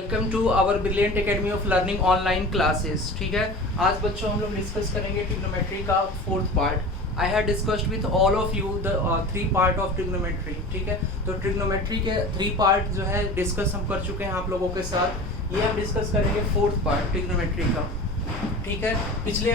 Welcome to our brilliant academy of learning online classes. ठीक है, आज बच्चों हम लोग डिस्कस करेंगे ट्रिग्नोमेट्री का fourth part. I have discussed with all of you the three part of trigonometry. ठीक है, तो ट्रिग्नोमेट्री के थ्री पार्ट जो है डिस्कस हम कर चुके हैं आप लोगों के साथ। ये हम डिस्कस करेंगे फोर्थ पार्ट ट्रिग्नोमेट्री का। ठीक है, पिछले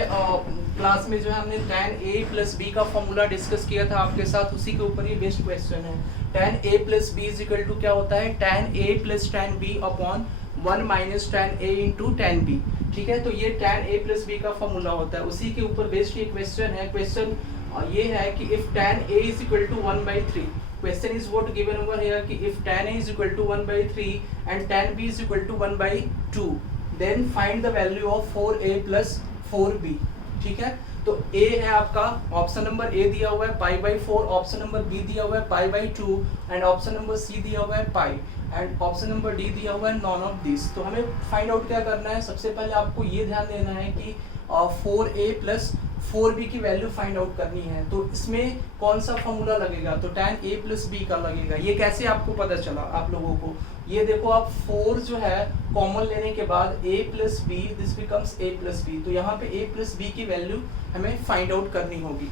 क्लास में जो है हमने tan a प्लस बी का फॉर्मूला डिस्कस किया था आपके साथ, उसी के ऊपर ये बेस्ट क्वेश्चन है। tan a plus B is equal to क्या होता है, tan a plus tan b upon 1 minus tan a into tan b। ठीक है, तो ये tan a प्लस b का फॉर्मूला होता है, उसी के ऊपर बेस्ड ये क्वेश्चन है। क्वेश्चन ये है कि if tan a is equal to 1/3, question is what given over here कि if tan a is equal to 1/3 and tan b is equal to 1/2, then find the value of 4a plus 4b। ठीक है, तो a है आपका, option number a दिया हुआ है π/4, option number b दिया हुआ है π/2 एंड ऑप्शन नंबर c दिया हुआ है π एंड ऑप्शन नंबर d दिया हुआ है नॉन ऑफ दिस। तो हमें फाइंड आउट क्या करना है, सबसे पहले आपको ये ध्यान देना है कि 4a प्लस 4b की वैल्यू फाइंड आउट करनी है। तो इसमें कौन सा फॉर्मूला लगेगा, तो tan a प्लस b का लगेगा। ये कैसे आपको पता चला आप लोगों को, ये देखो आप 4 जो है कॉमन लेने के बाद a plus B, this becomes a plus B. तो यहाँ पे a प्लस बी की वैल्यू हमें फाइंड आउट करनी होगी।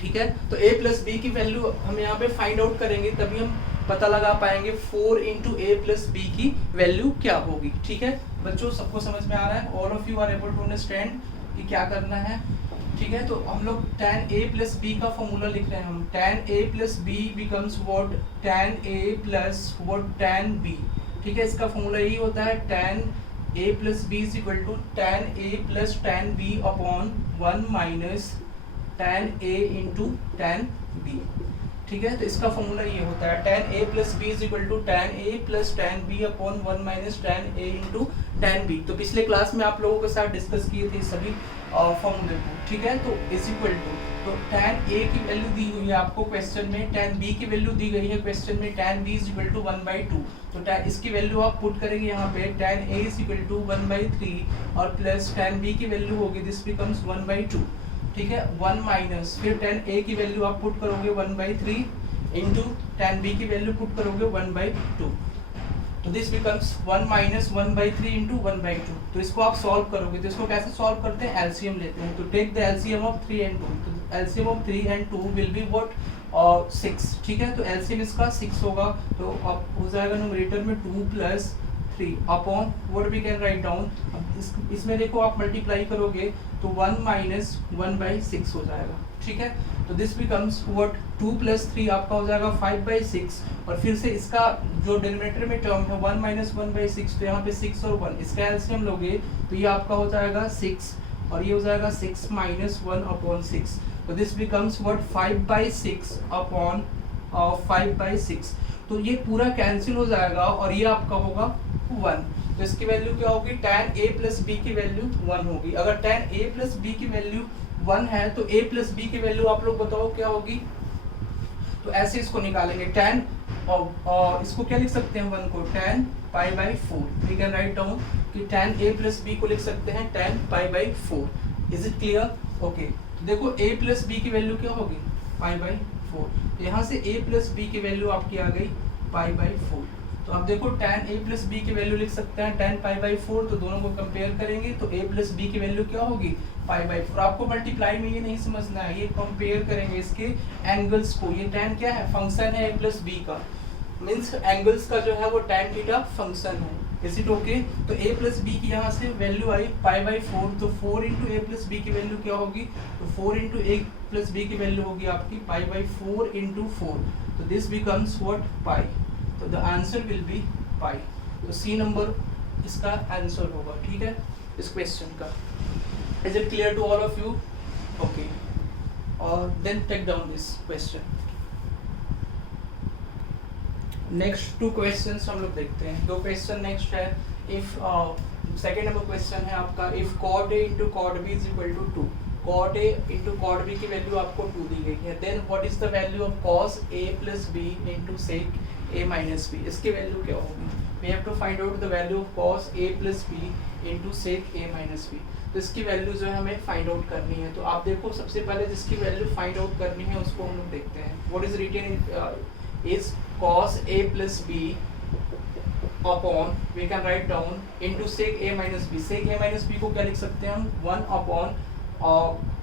ठीक है, तो a प्लस बी की वैल्यू हम यहाँ पे फाइंड आउट करेंगे, तभी हम पता लगा पाएंगे 4 इंटू a प्लस बी की वैल्यू क्या होगी। ठीक है बच्चों, सबको समझ में आ रहा है, all of you are able to understand कि क्या करना है। ठीक है, तो हम लोग tan a प्लस बी का फॉर्मूला लिख रहे हैं हम। tan a प्लस बी becomes what, tan a plus what tan b। ठीक है, इसका फॉर्मूला यही होता है tan a plus B is equal to tan a plus tan b upon 1 minus tan a into tan b। ठीक है, तो इसका फॉर्मूला ये होता है tan a plus B is equal to tan a plus tan b upon 1 minus tan a into tan b। तो पिछले class में आप लोगों के साथ डिस्कस किए थे सभी फॉर्मूले को। ठीक है, तो इज इक्वल टू, तो tan a की वैल्यू दी हुई है आपको क्वेश्चन में, tan b की वैल्यू दी गई है क्वेश्चन में, tan b is equal to 1/2। तो इसकी वैल्यू आप पुट करेंगे यहाँ पे, tan a is equal to 1/3 और प्लस tan b की वैल्यू होगी, दिस बिकम्स 1/2। ठीक है, 1 माइनस फिर tan a की वैल्यू आप पुट करोगे 1/3 इंटू tan b की वैल्यू पुट करोगे 1/2। तो दिस बिकम्स 1 माइनस 1/3 इंटू 1/2। तो इसको आप सॉल्व करोगे, तो इसको कैसे सॉल्व करते हैं, एलसीएम लेते हैं। तो take the LCM of 3 and 2। तो LCM of 3 and 2 will be what 6। ठीक है, तो एलसीएम इसका 6 होगा, तो अब हो जाएगा न्यूमरेटर में 2 plus 3 upon what we can write down. इसमें देखो आप मल्टीप्लाई करोगे तो 1 माइनस 1/6 हो जाएगा। ठीक है, तो दिस बिकम्स व्हाट 2 प्लस 3 आपका हो जाएगा 5/6 और फिर से इसका जो डिनोमिनेटर में टर्म है 1 माइनस 1/6, तो यहाँ पे 6 और 1 इसका एलसीएम लोगे तो ये आपका हो जाएगा 6 और ये हो जाएगा 6 माइनस 1 अपॉन 6। तो दिस बिकम्स व्हाट 5/6 अपॉन 5/6। तो ये पूरा कैंसिल हो जाएगा और ये आपका होगा 1। तो इसकी वैल्यू क्या होगी, tan a प्लस बी की वैल्यू 1 होगी। अगर tan a प्लस बी की वैल्यू 1 है तो a प्लस बी की वैल्यू आप लोग बताओ क्या होगी। तो ऐसे इसको निकालेंगे, tan और इसको क्या लिख सकते हैं 1 को, tan π/4। We can write down कि tan a प्लस बी को लिख सकते हैं tan π/4। Is it clear? Okay, देखो a प्लस बी की वैल्यू क्या होगी, π/4। यहाँ से a प्लस बी की वैल्यू आपकी आ गई π/4। तो अब देखो tan a प्लस बी की वैल्यू लिख सकते हैं tan π/4। तो दोनों को कंपेयर करेंगे तो a प्लस बी की वैल्यू क्या होगी, π/4। आपको मल्टीप्लाई में ये नहीं समझना है, ये कंपेयर करेंगे इसके एंगल्स को। ये tan क्या है, फंक्शन है a प्लस बी का, मीन्स एंगल्स का जो है वो tan थीटा फंक्शन है। Is it okay? तो a प्लस बी की यहाँ से वैल्यू आई π/4, तो 4 इंटू a प्लस बी की वैल्यू क्या होगी, तो 4 इंटू a प्लस बी की वैल्यू होगी आपकी π/4 इंटू 4। तो दिस बिकम्स व्हाट पाई। तो द आंसर विल बी पाई। तो सी नंबर इसका आंसर होगा। ठीक है, इस क्वेश्चन का। Is it clear to all of you? Okay, और then take down this question. Next 2 questions हम लोग देखते हैं। 2 क्वेश्चन नेक्स्ट है, इफ सेकेंड नंबर क्वेश्चन है आपका, if cot a into cot b is equal to 2। cot a into cot b की value आपको 2 दी गई है, then what is the value of cos a plus b into sec a minus b। इसकी value क्या होगी, we have to find out the value of cos a plus b into sec a minus b। तो इसकी value जो है हमें find out करनी है। तो आप देखो सबसे पहले जिसकी वैल्यू फाइंड आउट करनी है उसको हम लोग देखते हैं। What is written in is cos a plus b upon we can write down into sec A minus B. Sec A minus B को क्या लिख सकते हैं हम, 1 अपॉन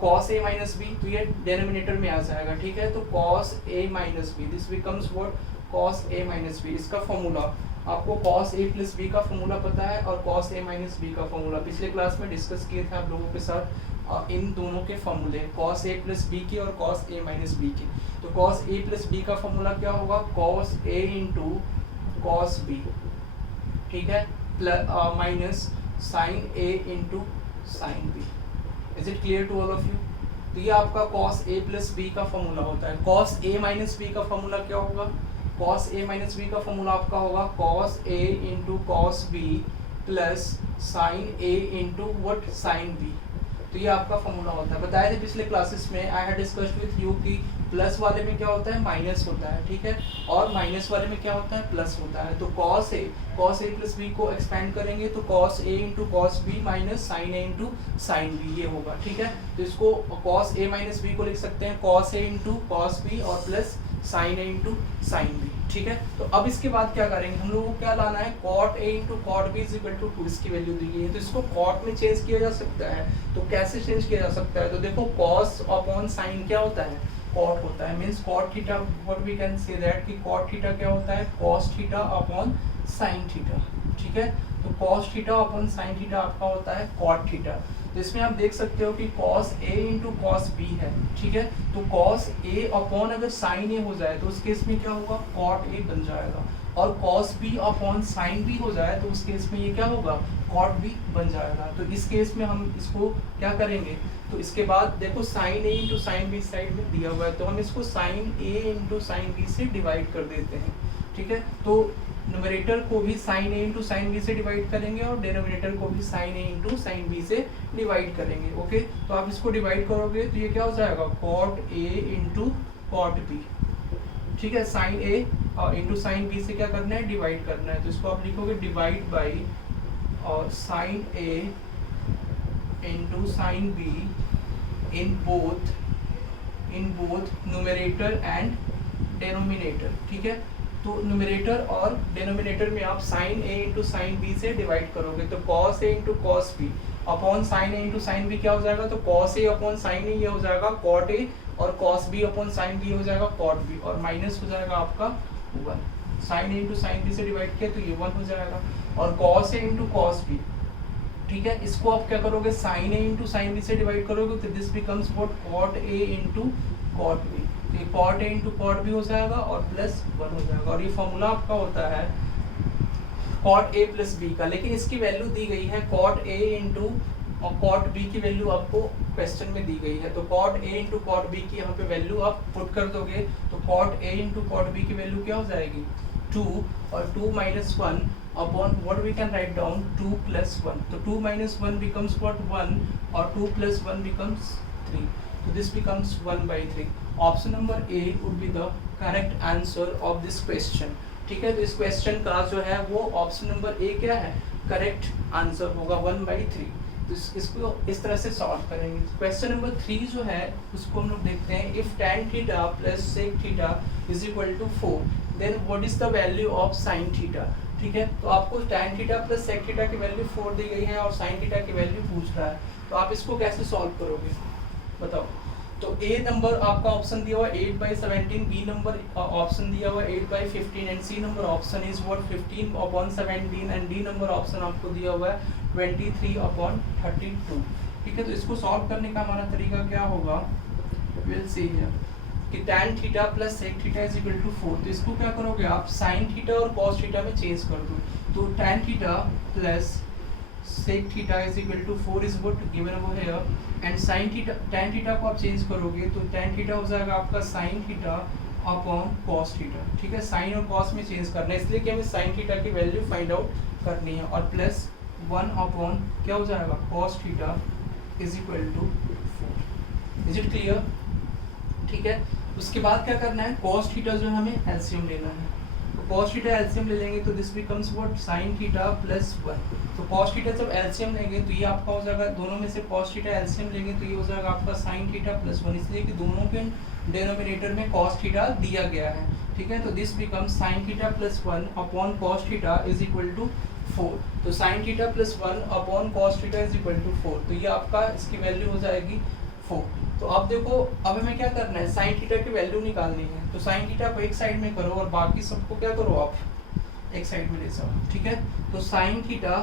कॉस ए माइनस बी, तो ये डेनोमिनेटर में आ जाएगा, ठीक है। तो cos A minus B, this becomes what, cos A minus B. इसका फॉर्मूला आपको कॉस ए प्लस बी का फॉर्मूला पता है और कॉस ए माइनस बी का फॉर्मूला पिछले क्लास में डिस्कस किए थे आप लोगों के साथ। इन दोनों के फॉर्मूले कॉस ए प्लस बी के और कॉस ए माइनस बी के। तो कॉस ए प्लस बी का फॉर्मूला क्या होगा, कॉस ए इंटू कॉस बी, ठीक है, minus sine A into sine B. Is it clear to all of you? तो ये आपका कॉस ए प्लस बी का फॉर्मूला होता है। कॉस ए माइनस बी का फॉर्मूला क्या होगा, कॉस ए माइनस बी का फॉर्मूला आपका होगा cos A into cos B plus sine A into what, sign B. तो ये आपका फॉर्मूला होता है। बताया था पिछले क्लासेस में, I had discussed with you कि प्लस वाले में क्या होता है, माइनस होता है, ठीक है, और माइनस वाले में क्या होता है, प्लस होता है। तो कॉस ए प्लस बी को एक्सपेंड करेंगे तो कॉस ए into cos B minus sine ए इंटू साइन बी, ये होगा, ठीक है। तो इसको कॉस ए माइनस बी को लिख सकते हैं cos A into cos B और प्लस साइन ए इंटू साइन बी, ठीक है। तो अब इसके बाद क्या करेंगे, हम लोगों को क्या लाना है, cot A into cot B is equal to 2, इसकी वैल्यू दी गई है। तो इसको कॉट में चेंज किया जा सकता है, तो कैसे चेंज किया जा सकता है, तो देखो कॉस अपॉन साइन क्या होता है, कॉट होता है, means cot theta, what we can say that कि कॉट थीटा क्या होता है, cos theta upon sine theta, ठीक है। तो cos theta upon sine theta आपका होता है कॉट थीटा। तो इसमें आप देख सकते हो कि कॉस ए इंटू कॉस बी है, ठीक है। तो कॉस ए अपॉन अगर साइन ए हो जाए तो उस केस में क्या होगा, कॉट ए बन जाएगा, और cos B upon sine B हो जाए तो उस केस में ये क्या होगा, कॉट बी बन जाएगा। तो इस केस में हम इसको क्या करेंगे, तो इसके बाद देखो साइन ए इंटू साइन बी साइड में दिया हुआ है, तो हम इसको साइन ए इंटू साइन बी से डिवाइड कर देते हैं, ठीक है। तो न्यूमरेटर को भी साइन ए इंटू साइन बी से डिवाइड करेंगे और डिनोमिनेटर को भी साइन ए इंटू साइन बी से डिवाइड करेंगे, ओके। तो आप इसको डिवाइड करोगे तो ये क्या हो जाएगा, cot A into cot B, ठीक है। साइन ए इंटू साइन बी से क्या करना है, डिवाइड करना है। तो इसको आप लिखोगे डिवाइड बाई और sine A into sine B in both numerator and denominator, ठीक है। तो न्यूमरेटर और डिनोमिनेटर में आप साइन ए इंटू साइन बी से डिवाइड करोगे, तो कॉस ए into cos B upon sine ए इंटू साइन बी क्या हो जाएगा, तो cos A upon sine A ये हो जाएगा कॉट ए, और cos B upon sine B हो जाएगा कॉट बी, और माइनस हो जाएगा आपका 1। साइन ए इंटू साइन बी से डिवाइड किया तो ये 1 हो जाएगा, और कॉस ए इंटू कॉस बी, ठीक है, इसको आप क्या करोगे, साइन ए इंटू साइन बी से डिवाइड करोगे तो this becomes what, cot A into cot B. तो ये cot A into cot B हो जाएगा और प्लस 1 हो जाएगा, और ये फॉर्मूला आपका होता है कॉट ए प्लस बी का। लेकिन इसकी वैल्यू दी गई है कॉट ए इंटू और कॉट बी की वैल्यू आपको क्वेश्चन में दी गई है। तो cot A into cot B की यहाँ पे वैल्यू आप पुट कर दोगे, तो cot A into cot B की वैल्यू क्या हो जाएगी, 2, और 2 minus 1 upon what we can write down 2 plus 1। तो 2 माइनस 1 बिकम्स व्हाट, 1, और 2 plus 1 becomes 3। So this becomes 1/3. Option number A would be the correct answer of this question. ठीक है, तो इस क्वेश्चन का जो है वो ऑप्शन नंबर ए क्या है, करेक्ट आंसर होगा 1/3। तो इसको इस तरह से सॉल्व करेंगे। क्वेश्चन नंबर 3 जो है उसको हम लोग देखते हैं, if tan theta plus sec theta is equal to 4 then what is the value of sin theta. ठीक है, तो आपको tan theta plus sec theta की वैल्यू 4 दी गई है और sin थीटा की वैल्यू पूछ रहा है, तो आप इसको कैसे सॉल्व करोगे बताओ। तो ए नंबर आपका ऑप्शन दिया हुआ 8/17, बी नंबर ऑप्शन दिया हुआ 8/15 and C number option is what 15/17 and D number option आपको दिया हुआ है 23/32। ठीक है, तो इसको सॉल्व करने का हमारा तरीका क्या होगा, विल सी हियर कि tan theta plus sec theta is equal to 4। तो इसको क्या करोगे आप sin थीटा और cos थीटा में चेंज कर दो। तो tan theta plus sec theta is equal to 4 is what given over here, and sin theta tan theta को आप चेंज करोगे तो tan थीटा हो जाएगा आपका sin theta upon cos theta. ठीक है, sin और cos में चेंज करना है, इसलिए कि हमें sin थीटा की वैल्यू फाइंड आउट करनी है, और प्लस 1 अपॉन क्या हो जाएगा cos theta is equal to 4। Is it clear? ठीक है, उसके बाद क्या करना है, cos थीटा जो है हमें एलसीएम लेना है। तो cos थीटा एलसीएम ले लेंगे तो this becomes what sin theta plus 1। तो cos थीटा जब एलसीएम लेंगे तो ये आपका हो जाएगा, दोनों में से cos थीटा एलसीएम लेंगे तो ये हो जाएगा आपका sin थीटा प्लस 1, इसलिए कि दोनों के डिनोमिनेटर में cos थीटा दिया गया है। ठीक है, तो this becomes sine theta plus 1 upon cos theta is equal to 4। तो sine theta plus 1 upon cos theta is equal to 4, तो ये आपका इसकी वैल्यू हो जाएगी 4। तो अब देखो, अब हमें क्या करना है, साइन थीटा की वैल्यू निकालनी है। तो साइन थीटा को एक साइड में करो और बाकी सबको क्या करो, आप एक साइड में ले जाओ, ठीक है। तो sine theta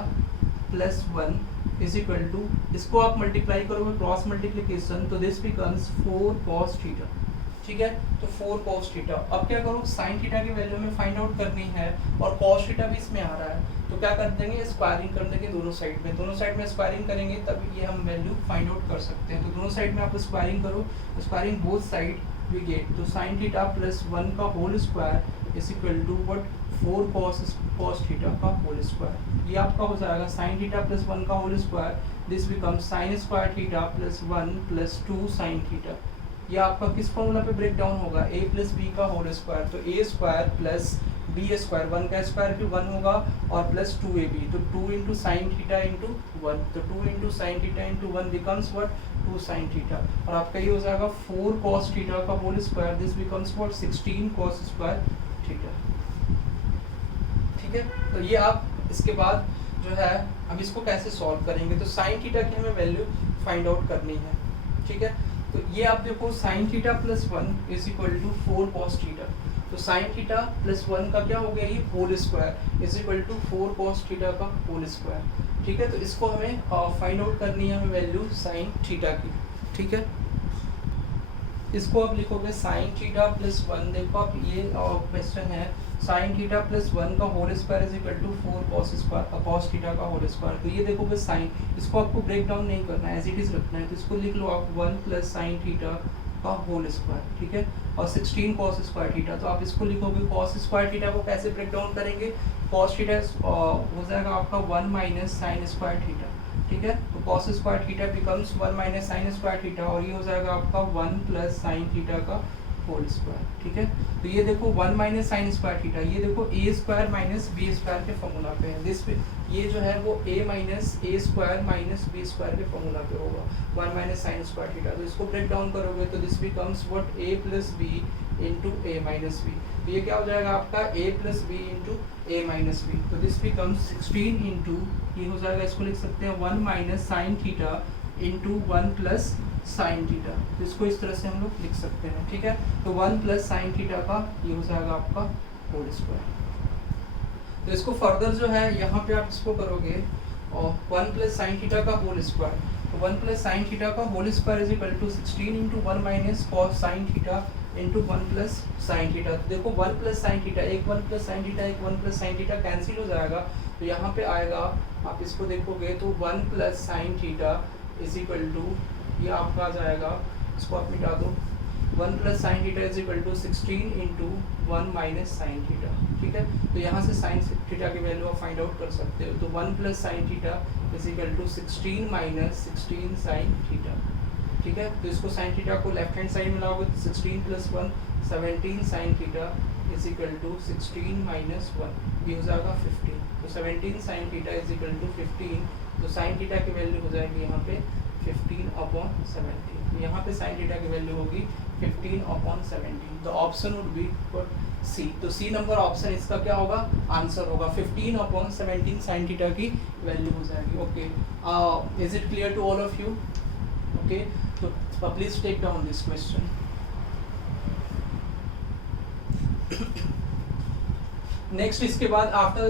plus 1 is equal to, इसको आप मल्टीप्लाई करोगे क्रॉस मल्टीप्लिकेशन, तो दिस बिकम्स 4 कॉस थीटा, ठीक है। तो 4 कॉस थीटा। अब क्या करो, साइन थीटा की वैल्यू में फाइंड आउट करनी है और कॉस थीटा भी इसमें आ रहा है, तो क्या कर देंगे, स्क्वायरिंग कर देंगे दोनों साइड में स्क्वायरिंग करेंगे तब ये हम वैल्यू फाइंड आउट कर सकते हैं। तो दोनों साइड में आप स्क्वायरिंग करो, squaring both side we get, तो साइन थीटा प्लस 1 का whole square is equal to what, 4 cos theta का होल स्क्वायर। ये आपका हो जाएगा साइन थीटा प्लस 1 का whole square, this becomes sine square theta plus 1 plus 2 sine theta. ये आपका किस फॉर्मूला पे ब्रेक डाउन होगा, a प्लस बी का होल स्क्वायर, तो a square plus b square, 1 का स्क्वायर फिर 1 होगा और प्लस 2ab, तो 2 इंटू साइन थीटा इंटू 1, तो 2 into sine theta into 1 becomes what, 2 sine theta. और आपका ये हो जाएगा 4 कॉस थीटा का whole square, this becomes what, 16 cos square theta, ठीक है। तो ये आप इसके बाद जो है, अब इसको कैसे सॉल्व करेंगे, तो साइन थीटा की हमें वैल्यू फाइंड आउट करनी है, ठीक है। तो ये आप देखो, sine theta plus 1 is equal to 4 cos theta, तो साइन थीटा प्लस 1 का क्या हो गया, ये whole square is equal to 4 cos theta का होल स्क्वायर, ठीक है। तो इसको हमें फाइंड आउट करनी है हमें वैल्यू साइन थीटा की, ठीक है। इसको आप लिखोगे साइन थीटा प्लस 1, देखो आप ये क्वेश्चन है, साइन थीटा प्लस 1 का whole square is equal to 4 cos theta का होल स्क्वायर। तो ये देखोगे साइन, इसको आपको ब्रेक डाउन नहीं करना है, एज इट इज रखना है, तो इसको लिख लो आप 1 प्लस साइन थीटा का होल स्क्वायर, ठीक है, और 16 कॉस स्क्वायर थीटा। तो आप इसको लिखोगे कॉस स्क्वायर थीटा को कैसे ब्रेक डाउन करेंगे, कॉस थीटा हो जाएगा आपका 1 माइनस साइन स्क्वायर थीटा, ठीक है। तो cos square theta becomes 1 minus sine square theta, और ये हो जाएगा आपका 1 प्लस साइन थीटा का होल स्क्वायर, ठीक है। तो ये देखो 1 माइनस साइन स्क्वायर थीटा, ये देखो a square minus b square के फॉर्मूला पे है, दिस पे ये जो है वो a minus a square minus b square के फॉर्मूला पे होगा, 1 माइनस साइन स्क्वायर थीटा। तो इसको ब्रेक डाउन करोगे तो this becomes what, a plus B into a minus B. तो ये क्या हो जाएगा आपका a plus B into a minus B, तो दिस बिकम्स 16 इंटू, ये हो जाएगा, इसको लिख सकते हैं 1 minus sine theta into 1 plus sine theta. तो इसको इस तरह से हम लोग लिख सकते हैं, ठीक है। तो 1 प्लस साइन थीटा का ये हो जाएगा आपका होल स्क्वायर। तो इसको फर्दर जो है यहाँ पे आप इसको करोगे और 1 प्लस साइन थीटा का होल स्क्वायर, तो 1 प्लस साइन थीटा का whole square is equal to 16 into 1 minus cos sine theta into 1 plus sine theta. तो देखो 1 प्लस साइन थीटा, एक 1 प्लस साइन थीटा, एक 1 प्लस साइन थीटा कैंसिल हो जाएगा, तो यहाँ पे आएगा, आप इसको देखोगे तो 1 plus sine theta is equal to, ये आपका आ जाएगा, इसको आप मिटा दो, 1 plus sine theta is equal to 16 into 1 minus sine theta, ठीक है। तो यहाँ से साइन थीटा की वैल्यू आप फाइंड आउट कर सकते हो, तो 1 plus sine theta is equal to 16 minus 16 sine theta, ठीक है। तो इसको साइन थीटा को लेफ्ट हैंड साइड में लाओगे तो 16 plus 1 17 sine theta is equal to 16 minus 1, ये हो जाएगा 15। तो 17 sine theta is equal to 15, तो साइन थीटा की वैल्यू हो जाएगी यहाँ पे 15 अपॉन 17, तो यहाँ पे साइन थीटा की वैल्यू होगी 15 upon 17। The option would be C, तो सी नंबर ऑप्शन इसका क्या होगा, आंसर होगा 15 अपॉन 17 साइन थीटा की वैल्यू हो जाएगी। Okay, is it clear to all of you? Okay, तो please take down this question. Next इसके बाद आफ्टर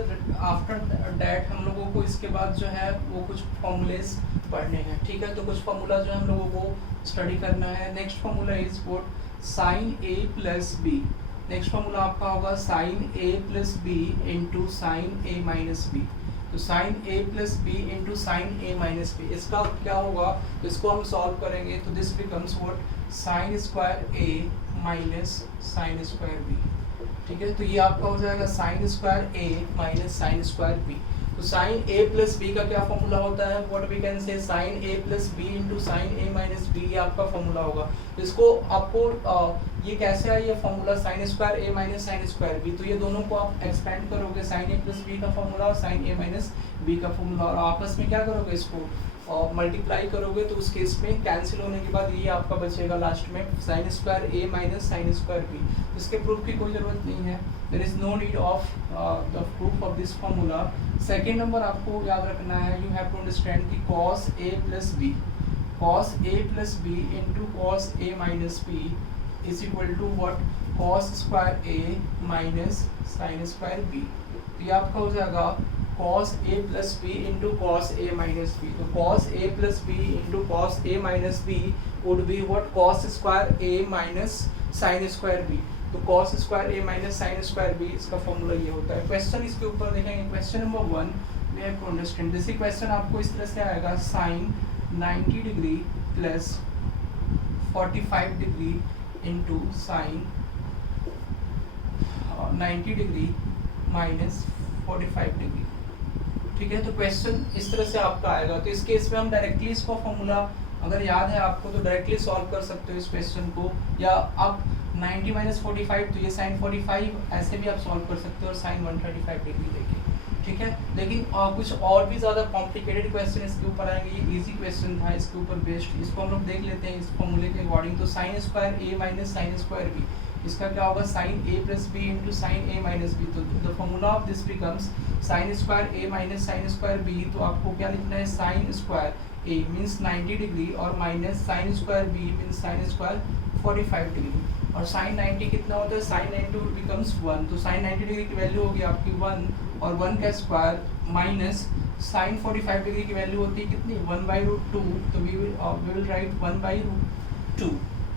दैट हम लोगों को इसके बाद जो है वो कुछ फॉर्मूलेस पढ़ने हैं, ठीक है। तो कुछ फॉर्मूला जो है हम लोगों को स्टडी करना है। Next formula is what, sine a plus b. Next formula आपका होगा sine a plus B into sine a minus B. तो sine a plus B into sine a minus B, इसका क्या होगा, तो इसको हम सॉल्व करेंगे तो this becomes what, sine square a minus sine square b, ठीक है। तो ये आपका हो जाएगा sine square a minus sine square b. तो साइन ए प्लस बी का क्या फॉर्मूला होता है, what we can say, sine a plus B into sine a minus b, ये आपका फॉर्मूला होगा। तो इसको आपको ये कैसे है ये formula, sign square a minus sine square b, तो ये दोनों को आप एक्सपेंड करोगे, साइन ए प्लस बी का फॉर्मूला और साइन ए माइनस बी का फॉर्मूला, और आपस में क्या करोगे इसको और मल्टीप्लाई करोगे तो उस केस में कैंसिल होने के बाद ये आपका बचेगा लास्ट में sine square a minus sine square b. इसके प्रूफ की कोई ज़रूरत नहीं है, there is no need of the proof of this formula. Second number आपको याद रखना है, यू हैव टू अंडरस्टैंड कि cos A plus b, cos A plus B into cos A minus b is equal to what, cos square a minus sine square b. तो ये आपका हो जाएगा cos a plus b into cos a minus b। तो cos a plus b into cos a minus b would be what, cos square a minus sin square b। तो cos square a minus sin square b इसका formula ये होता है। Question इसके ऊपर देखेंगे, question number 1 we have to understand this question आपको इस तरह से आएगा, sin 90 degree plus 45 degree into sin 90 degree minus 45 degree. ठीक है, तो क्वेश्चन इस तरह से आपका आएगा। तो इस केस में हम डायरेक्टली इसको फॉर्मूला अगर याद है आपको तो डायरेक्टली सॉल्व कर सकते हो इस क्वेश्चन को, या आप 90 माइनस 45 तो ये साइन 45 ऐसे भी आप सॉल्व कर सकते हो और साइन 135 डिग्री देखिए। ठीक है, लेकिन कुछ और भी ज़्यादा कॉम्प्लिकेटेड क्वेश्चन इसके ऊपर आएंगे, ये इजी क्वेश्चन था इसके ऊपर बेस्ड, इसको हम लोग देख लेते हैं इस फॉर्मूले के अकॉर्डिंग। तो sine square a minus sine square b, इसका क्या होगा, sine a plus B into sine a minus B. तो the formula of this becomes sine square a minus sine square b. तो आपको क्या लिखना है, sine square a means 90 degree और minus sine square b means sine square 45 degree. और sine 90 कितना होता है, साइन 90 बिकम्स 1। तो साइन 90 डिग्री की वैल्यू होगी आपकी 1 और 1 का स्क्वायर माइनस साइन 45 डिग्री की वैल्यू होती है कितनी, 1/√2। तो वी विल राइट 1/√2।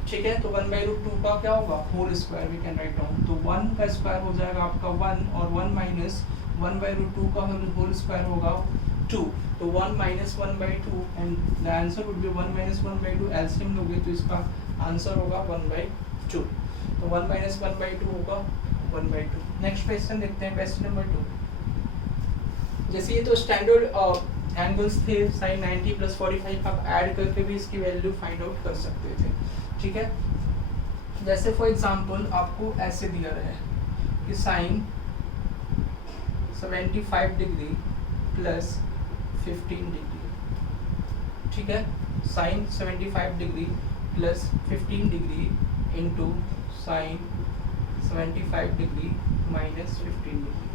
ठीक है, तो 1/√2 का क्या होगा, whole square we can write down. तो 1 का स्क्वायर हो जाएगा आपका 1 और 1 माइनस 1/√2 का होल स्क्वायर होगा 2। तो 1 minus 1/2 and the answer would be 1 minus 1/2। LCM लोगे तो इसका आंसर होगा 1/2। तो 1 माइनस 1/2 होगा 1/2। नेक्स्ट क्वेश्चन देखते हैं, क्वेश्चन नंबर 2। जैसे ये तो स्टैंडर्ड एंगल्स थे, साइन 90 प्लस 45 आप ऐड करके भी इसकी वैल्यू फाइंड आउट कर सकते थे। ठीक है, जैसे फॉर एग्जांपल आपको ऐसे दिया रहा है कि साइन 75 डिग्री प्लस 15 डिग्री। ठीक है, sine 75 degree plus 15 degree into sine 75 degree minus 15 degree.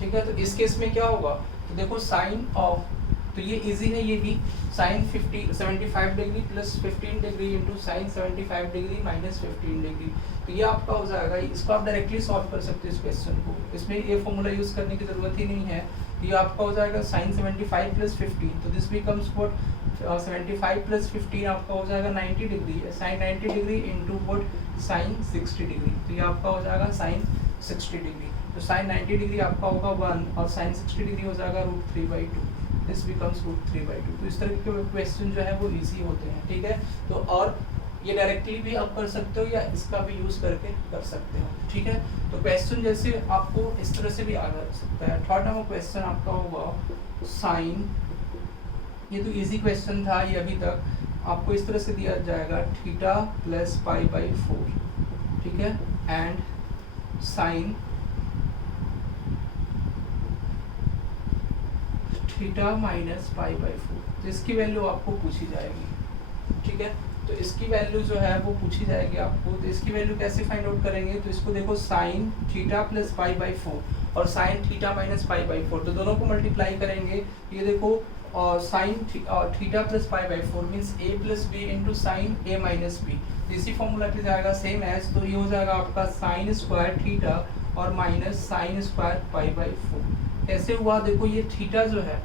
ठीक है, तो इस केस में क्या होगा, तो देखो साइन ऑफ, तो ये इजी है, ये भी sine 75 degree plus 15 degree into sine 75 degree minus 15 degree. तो ये आपका हो जाएगा, इसको आप डायरेक्टली सॉल्व कर सकते हो इस क्वेश्चन को, इसमें ये फॉर्मूला यूज करने की जरूरत ही नहीं है। ये आपका हो जाएगा साइन 75 प्लस 15, तो दिस बिकम्स व्हाट, 75 प्लस 15 आपका हो जाएगा 90 degree, sine 90 degree into what, sine 60 degree. तो ये आपका हो जाएगा साइन 60 डिग्री। तो साइन 90 डिग्री आपका होगा 1 और साइन 60 डिग्री हो जाएगा √3/2। This becomes √3/2। तो इस तरह के क्वेश्चन जो है वो इजी होते हैं। ठीक है, तो और ये डायरेक्टली भी आप कर सकते हो या इसका भी यूज करके कर सकते हो। ठीक है, तो क्वेश्चन जैसे आपको इस तरह से भी आ सकता है। थर्ड नंबर क्वेश्चन आपका होगा साइन, ये तो इजी क्वेश्चन था ये अभी तक, आपको इस तरह से दिया जाएगा थीटा प्लस π/4। ठीक है, एंड साइन थीटा माइनस π/4। तो इसकी वैल्यू आपको पूछी जाएगी। ठीक है, तो इसकी वैल्यू जो है वो पूछी जाएगी आपको। तो इसकी वैल्यू कैसे फाइंड आउट करेंगे, तो इसको देखो साइन थीटा प्लस π/4 और साइन थीटा माइनस π/4, तो दोनों को मल्टीप्लाई करेंगे। ये देखो sine theta plus π/4 means a plus B into sine a minus B. इसी फॉर्मूला पे जाएगा सेम एज, तो ये हो जाएगा आपका साइन स्क्वायर थीटा और माइनस साइन स्क्वायर π/4। कैसे हुआ, देखो ये थीटा जो है,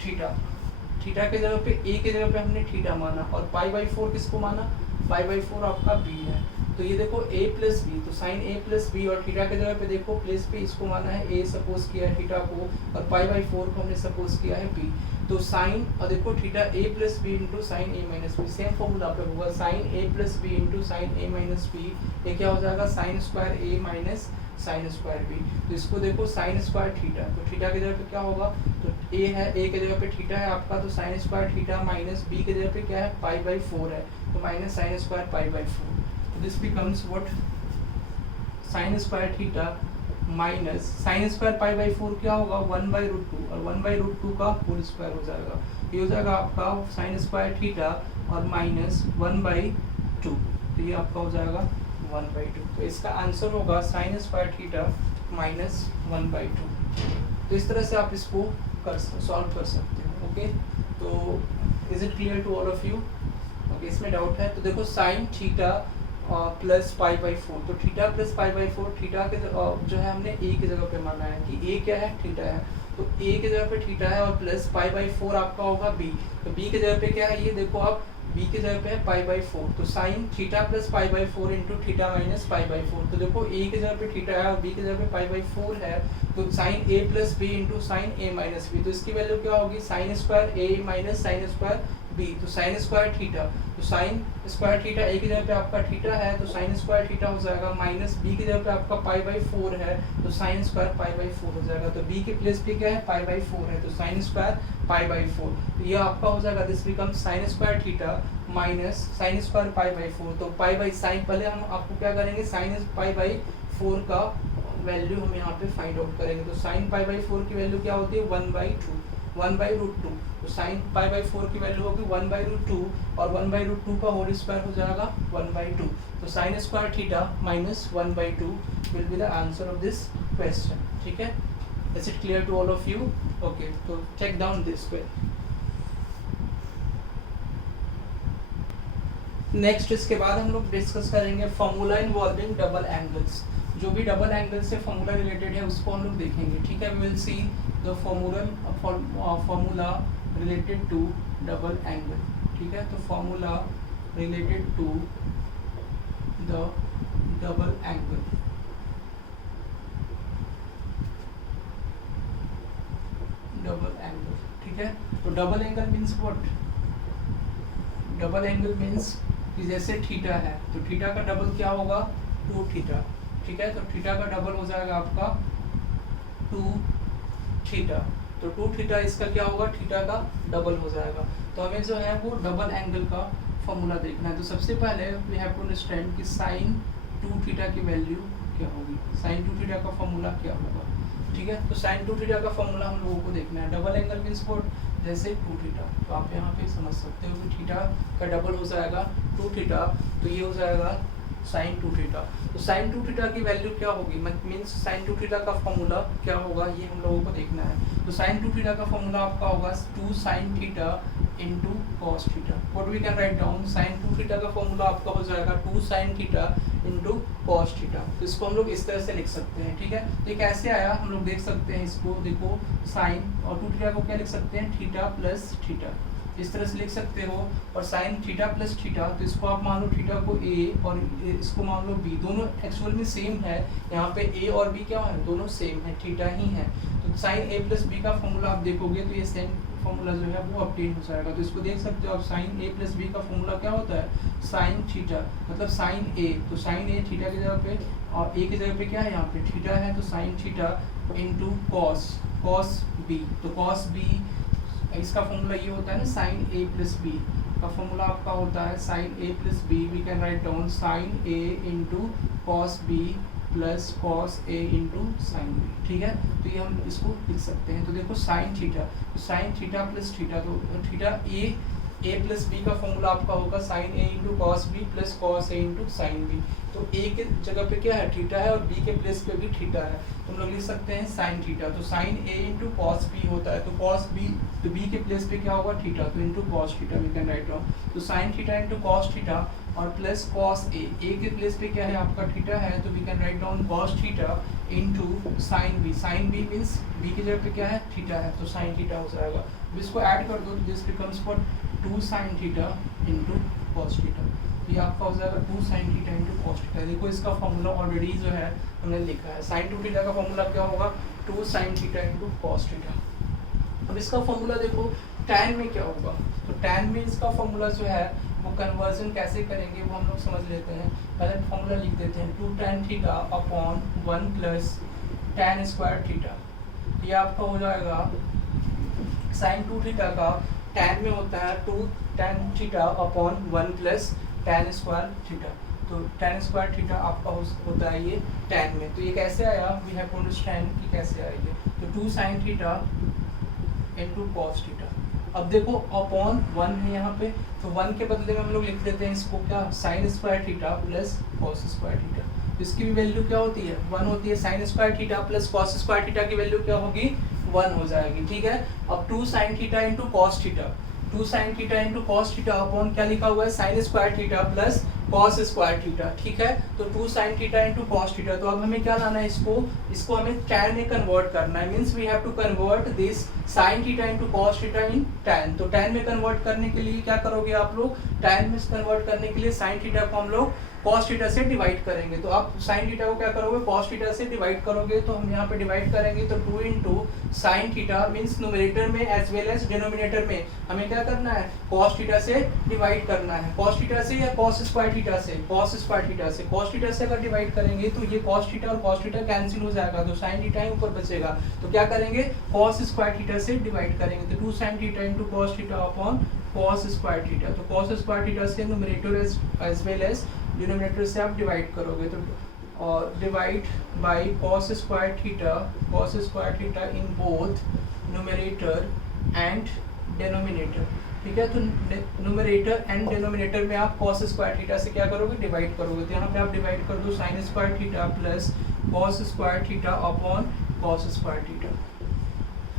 थीटा के जगह पे a के जगह पे हमने थीटा माना और π/4 किसको माना, π/4 आपका b है। तो ये देखो a प्लस बी, तो साइन a प्लस बी और थीटा के जगह पे देखो प्लस पे इसको माना है a सपोज किया है थीटा को, और π/4 को हमने सपोज किया है b। तो साइन और देखो theta a plus B into sine a minus b, same formula पे होगा, sine a plus B into sine a minus b. ये क्या हो जाएगा, sine square a minus sine square b. तो इसको देखो साइन स्क्वायर थीटा, तो थीटा की जगह पे क्या होगा, तो a है, a के जगह पे थीटा है आपका, तो sine square theta minus b के जगह पे क्या है, π/4 है, तो माइनस साइन स्क्वायर π/4। तो this becomes what, sine square theta minus sine square pi by 4 क्या होगा 1/√2 और 1/√2 का होल स्क्वायर हो जाएगा, ये हो जाएगा आपका साइन स्क्वायर थीटा और माइनस 1/2, तो ये आपका हो जाएगा 1/2। तो इसका आंसर होगा साइन स्क्वायर थीटा माइनस 1/2। तो इस तरह से आप इसको सॉल्व कर सकते हो। ओके, तो is it clear to all of you? Okay, इसमें डाउट है तो देखो sine theta plus pi by 4, तो theta plus pi by 4, theta के जो है हमने ए की जगह पे माना है कि ए क्या है थीटा है, तो ए की जगह पे थीटा है और प्लस पाई बाई 4 आपका होगा बी, तो बी की जगह पे क्या है ये देखो आप बी की जगह पे है पाई बाई 4, तो sine theta plus pi by 4 into theta minus pi by 4, तो देखो ए की जगह पे थीटा है और बी की जगह पे पाई बाई 4 है, तो sine a plus B into sine a minus B, तो इसकी वैल्यू क्या होगी sign square a minus sine square b, तो साइन स्क्वायर थीटा, तो साइन स्क्वायर थीटा ए की जगह पे आपका थीटा है तो साइन स्क्वायर थीटा हो जाएगा, माइनस बी की जगह पे आपका पाई बाई 4 है तो साइन स्क्वायर पाई बाई 4 हो जाएगा, तो बी के प्लेस पे क्या है पाई बाई 4 है तो साइन स्क्वायर पाई बाई 4, तो ये आपका हो जाएगा this become sign square theta minus sine square pi by 4, तो पाई बाई साइन, पहले हम आपको क्या करेंगे साइन पाई बाई 4 का वैल्यू हम यहाँ पे फाइंड आउट करेंगे, तो साइन पाई बाई 4 की वैल्यू क्या होती है 1/2 तो साइन पाई बाई 4 की वैल्यू होगी 1/2 और 1/2 का होल स्क्वायर हो जाएगा 1/2, तो sine square theta minus 1/2 will be the answer of this question. ठीक है, is it clear to all of you? Okay, तो check down this way. Next इसके बाद हम लोग डिस्कस करेंगे फॉर्मूला इन्वॉल्विंग डबल एंगल्स, जो भी डबल एंगल से फॉर्मूला रिलेटेड है उसको हम लोग देखेंगे। ठीक है, we will see the formula related to double angle. ठीक है, तो formula related to the double angle, ठीक है, तो double angle means what? Double angle means कि जैसे थीटा है तो थीटा का डबल क्या होगा 2 थीटा। ठीक है, तो थीटा का डबल हो जाएगा आपका 2 थीटा, तो 2 थीटा इसका क्या होगा थीटा का डबल हो जाएगा, तो हमें जो है वो डबल एंगल का फॉर्मूला देखना है। तो सबसे पहले वी हैव टू अंडरस्टैंड कि साइन 2 थीटा की वैल्यू क्या होगी, साइन 2 थीटा का फॉर्मूला क्या होगा। ठीक है, तो साइन 2 थीटा का फॉर्मूला हम लोगों को देखना है। Double angle means what? जैसे 2 थीटा, तो आप यहाँ पे समझ सकते हो कि थीटा का डबल हो जाएगा 2 थीटा, तो ये हो जाएगा साइन 2 थीटा। तो साइन 2 थीटा की वैल्यू क्या होगी, मीन्स साइन 2 थीटा का फॉर्मूला क्या होगा ये हम लोगों को देखना है। तो साइन 2 थीटा का फॉर्मूला आपका होगा 2 sine theta into cos theta. What we can write down, sine 2 theta का फॉर्मूला आपका हो जाएगा 2 sine theta into cos theta, तो इसको हम लोग इस तरह से लिख सकते हैं। ठीक है, तो ये कैसे आया हम लोग देख सकते हैं इसको, देखो साइन और 2 थीटा को क्या लिख सकते हैं थीटा प्लस थीटा, इस तरह से लिख सकते हो, और साइन थीटा प्लस थीटा, तो इसको आप मान लो थीटा को ए और इसको मान लो बी, दोनों एक्चुअल में सेम है, यहाँ पे ए और बी क्या है दोनों सेम है, थीटा ही है, तो साइन ए प्लस बी का फॉर्मूला आप देखोगे तो ये सेम फॉर्मूला जो है वो अपडेट हो जाएगा, तो इसको देख सकते हो आप साइन ए प्लस बी का फॉर्मूला क्या होता है साइन थीटा, मतलब साइन ए, तो साइन ए थीटा की जगह पे और ए की जगह पे क्या है यहाँ पे थीटा है, तो sine theta into cos B, तो कॉस बी इसका फॉर्मूला ये होता है ना साइन ए प्लस बी का फॉर्मूला आपका होता है sine a plus b, we can write down sine A into cos B plus cos A into sine b. ठीक है, तो ये हम इसको लिख सकते हैं। तो देखो साइन थीटा, तो साइन थीटा प्लस थीटा, तो थीटा ए प्लस बी का फॉर्मूला आपका होगा साइन ए into cos B plus cos ए इंटू साइन बी, तो ए के जगह पे क्या है थीटा है और बी के प्लेस पे भी थीटा है, तो हम लोग लिख सकते हैं साइन थीटा, तो साइन ए इंटू कॉस बी होता है, तो कॉस बी, तो बी के प्लेस पे क्या होगा थीटा, तो into cos theta we can write down, तो sine theta into cos theta और प्लस कॉस ए के प्लेस पे क्या है आपका थीटा है, तो we can write down cos theta into sine B means B की जगह पे क्या है थीटा है, तो साइन थीटा हो जाएगा। अब इसको ऐड कर दो, this becomes for 2 sine theta into cos theta, तो ये आपका हो जाएगा 2 sine theta into cos theta. देखो इसका फॉर्मूला ऑलरेडी जो है हमने लिखा है, साइन 2 थीटा का फॉर्मूला क्या होगा 2 sine theta into cos theta. अब इसका फॉर्मूला देखो tan में क्या होगा, तो tan में इसका फॉर्मूला जो है वो कन्वर्जन कैसे करेंगे वो हम लोग समझ लेते हैं। पहले फॉर्मूला लिख देते हैं 2 tan theta upon 1 plus tan square theta, ये आपका हो जाएगा साइन 2 थीटा का tan में होता है 2 tan theta upon 1 plus tan square theta, तो tan स्क्वायर थीटा आपका होता है ये tan में। तो ये कैसे आया, वी हैव टू अंडरस्टैंड कि कैसे आएगी। तो 2 sin theta into cos theta. अब देखो अपॉन 1 है यहाँ पे, तो 1 के बदले में हम लोग लिख देते हैं इसको क्या, sine square theta plus cos square theta. तो इसकी भी वैल्यू क्या होती है, 1 होती है। Sine square theta plus cos square theta की वैल्यू क्या होगी, 1 हो जाएगी, ठीक है। अब 2 sine theta into cos theta, 2 sine theta into cos theta upon क्या लिखा हुआ है, sine square theta plus cos square theta, ठीक है। तो 2 sine theta into cos theta. तो अब हमें क्या लाना है, इसको हमें tan में कन्वर्ट करना है। Means we have to convert this sine theta into cos theta in tan। तो tan में कन्वर्ट करने के लिए क्या करोगे आप लोग, tan में कन्वर्ट करने के लिए साइन थीटा को हम लोग कॉस थीटा से डिवाइड करेंगे। तो आप साइन थीटा को क्या करोगे, कॉस थीटा से डिवाइड करोगे। तो हम यहाँ पे डिवाइड करेंगे, तो 2 into sine theta means numerator में एज वेल एज डिनोमिनेटर में हमें क्या करना है, कॉस थीटा से डिवाइड करना है। कॉस थीटा से या कॉस स्क्वायर थीटा से, कॉस स्क्वायर थीटा से। कॉस थीटा से अगर डिवाइड करेंगे तो ये कॉस थीटा और कॉस थीटा कैंसिल हो जाएगा, तो साइन थीटा ही ऊपर बचेगा। तो क्या करेंगे, कॉस स्क्वायर थीटा से डिवाइड करेंगे। तो 2 sine theta into cos theta upon cos square theta. तो कॉस स्क्वायर थीटा से numerator as well as denominator से आप डिवाइड करोगे। तो और divide by cos square theta in both numerator and denominator, ठीक है। तो न्यूमरेटर एंड डिनोमिनेटर में आप कॉस स्क्वायर थीटा से क्या करोगे, डिवाइड करोगे। तो यहाँ पे आप डिवाइड कर दो sign square theta plus cos square theta upon cos square theta.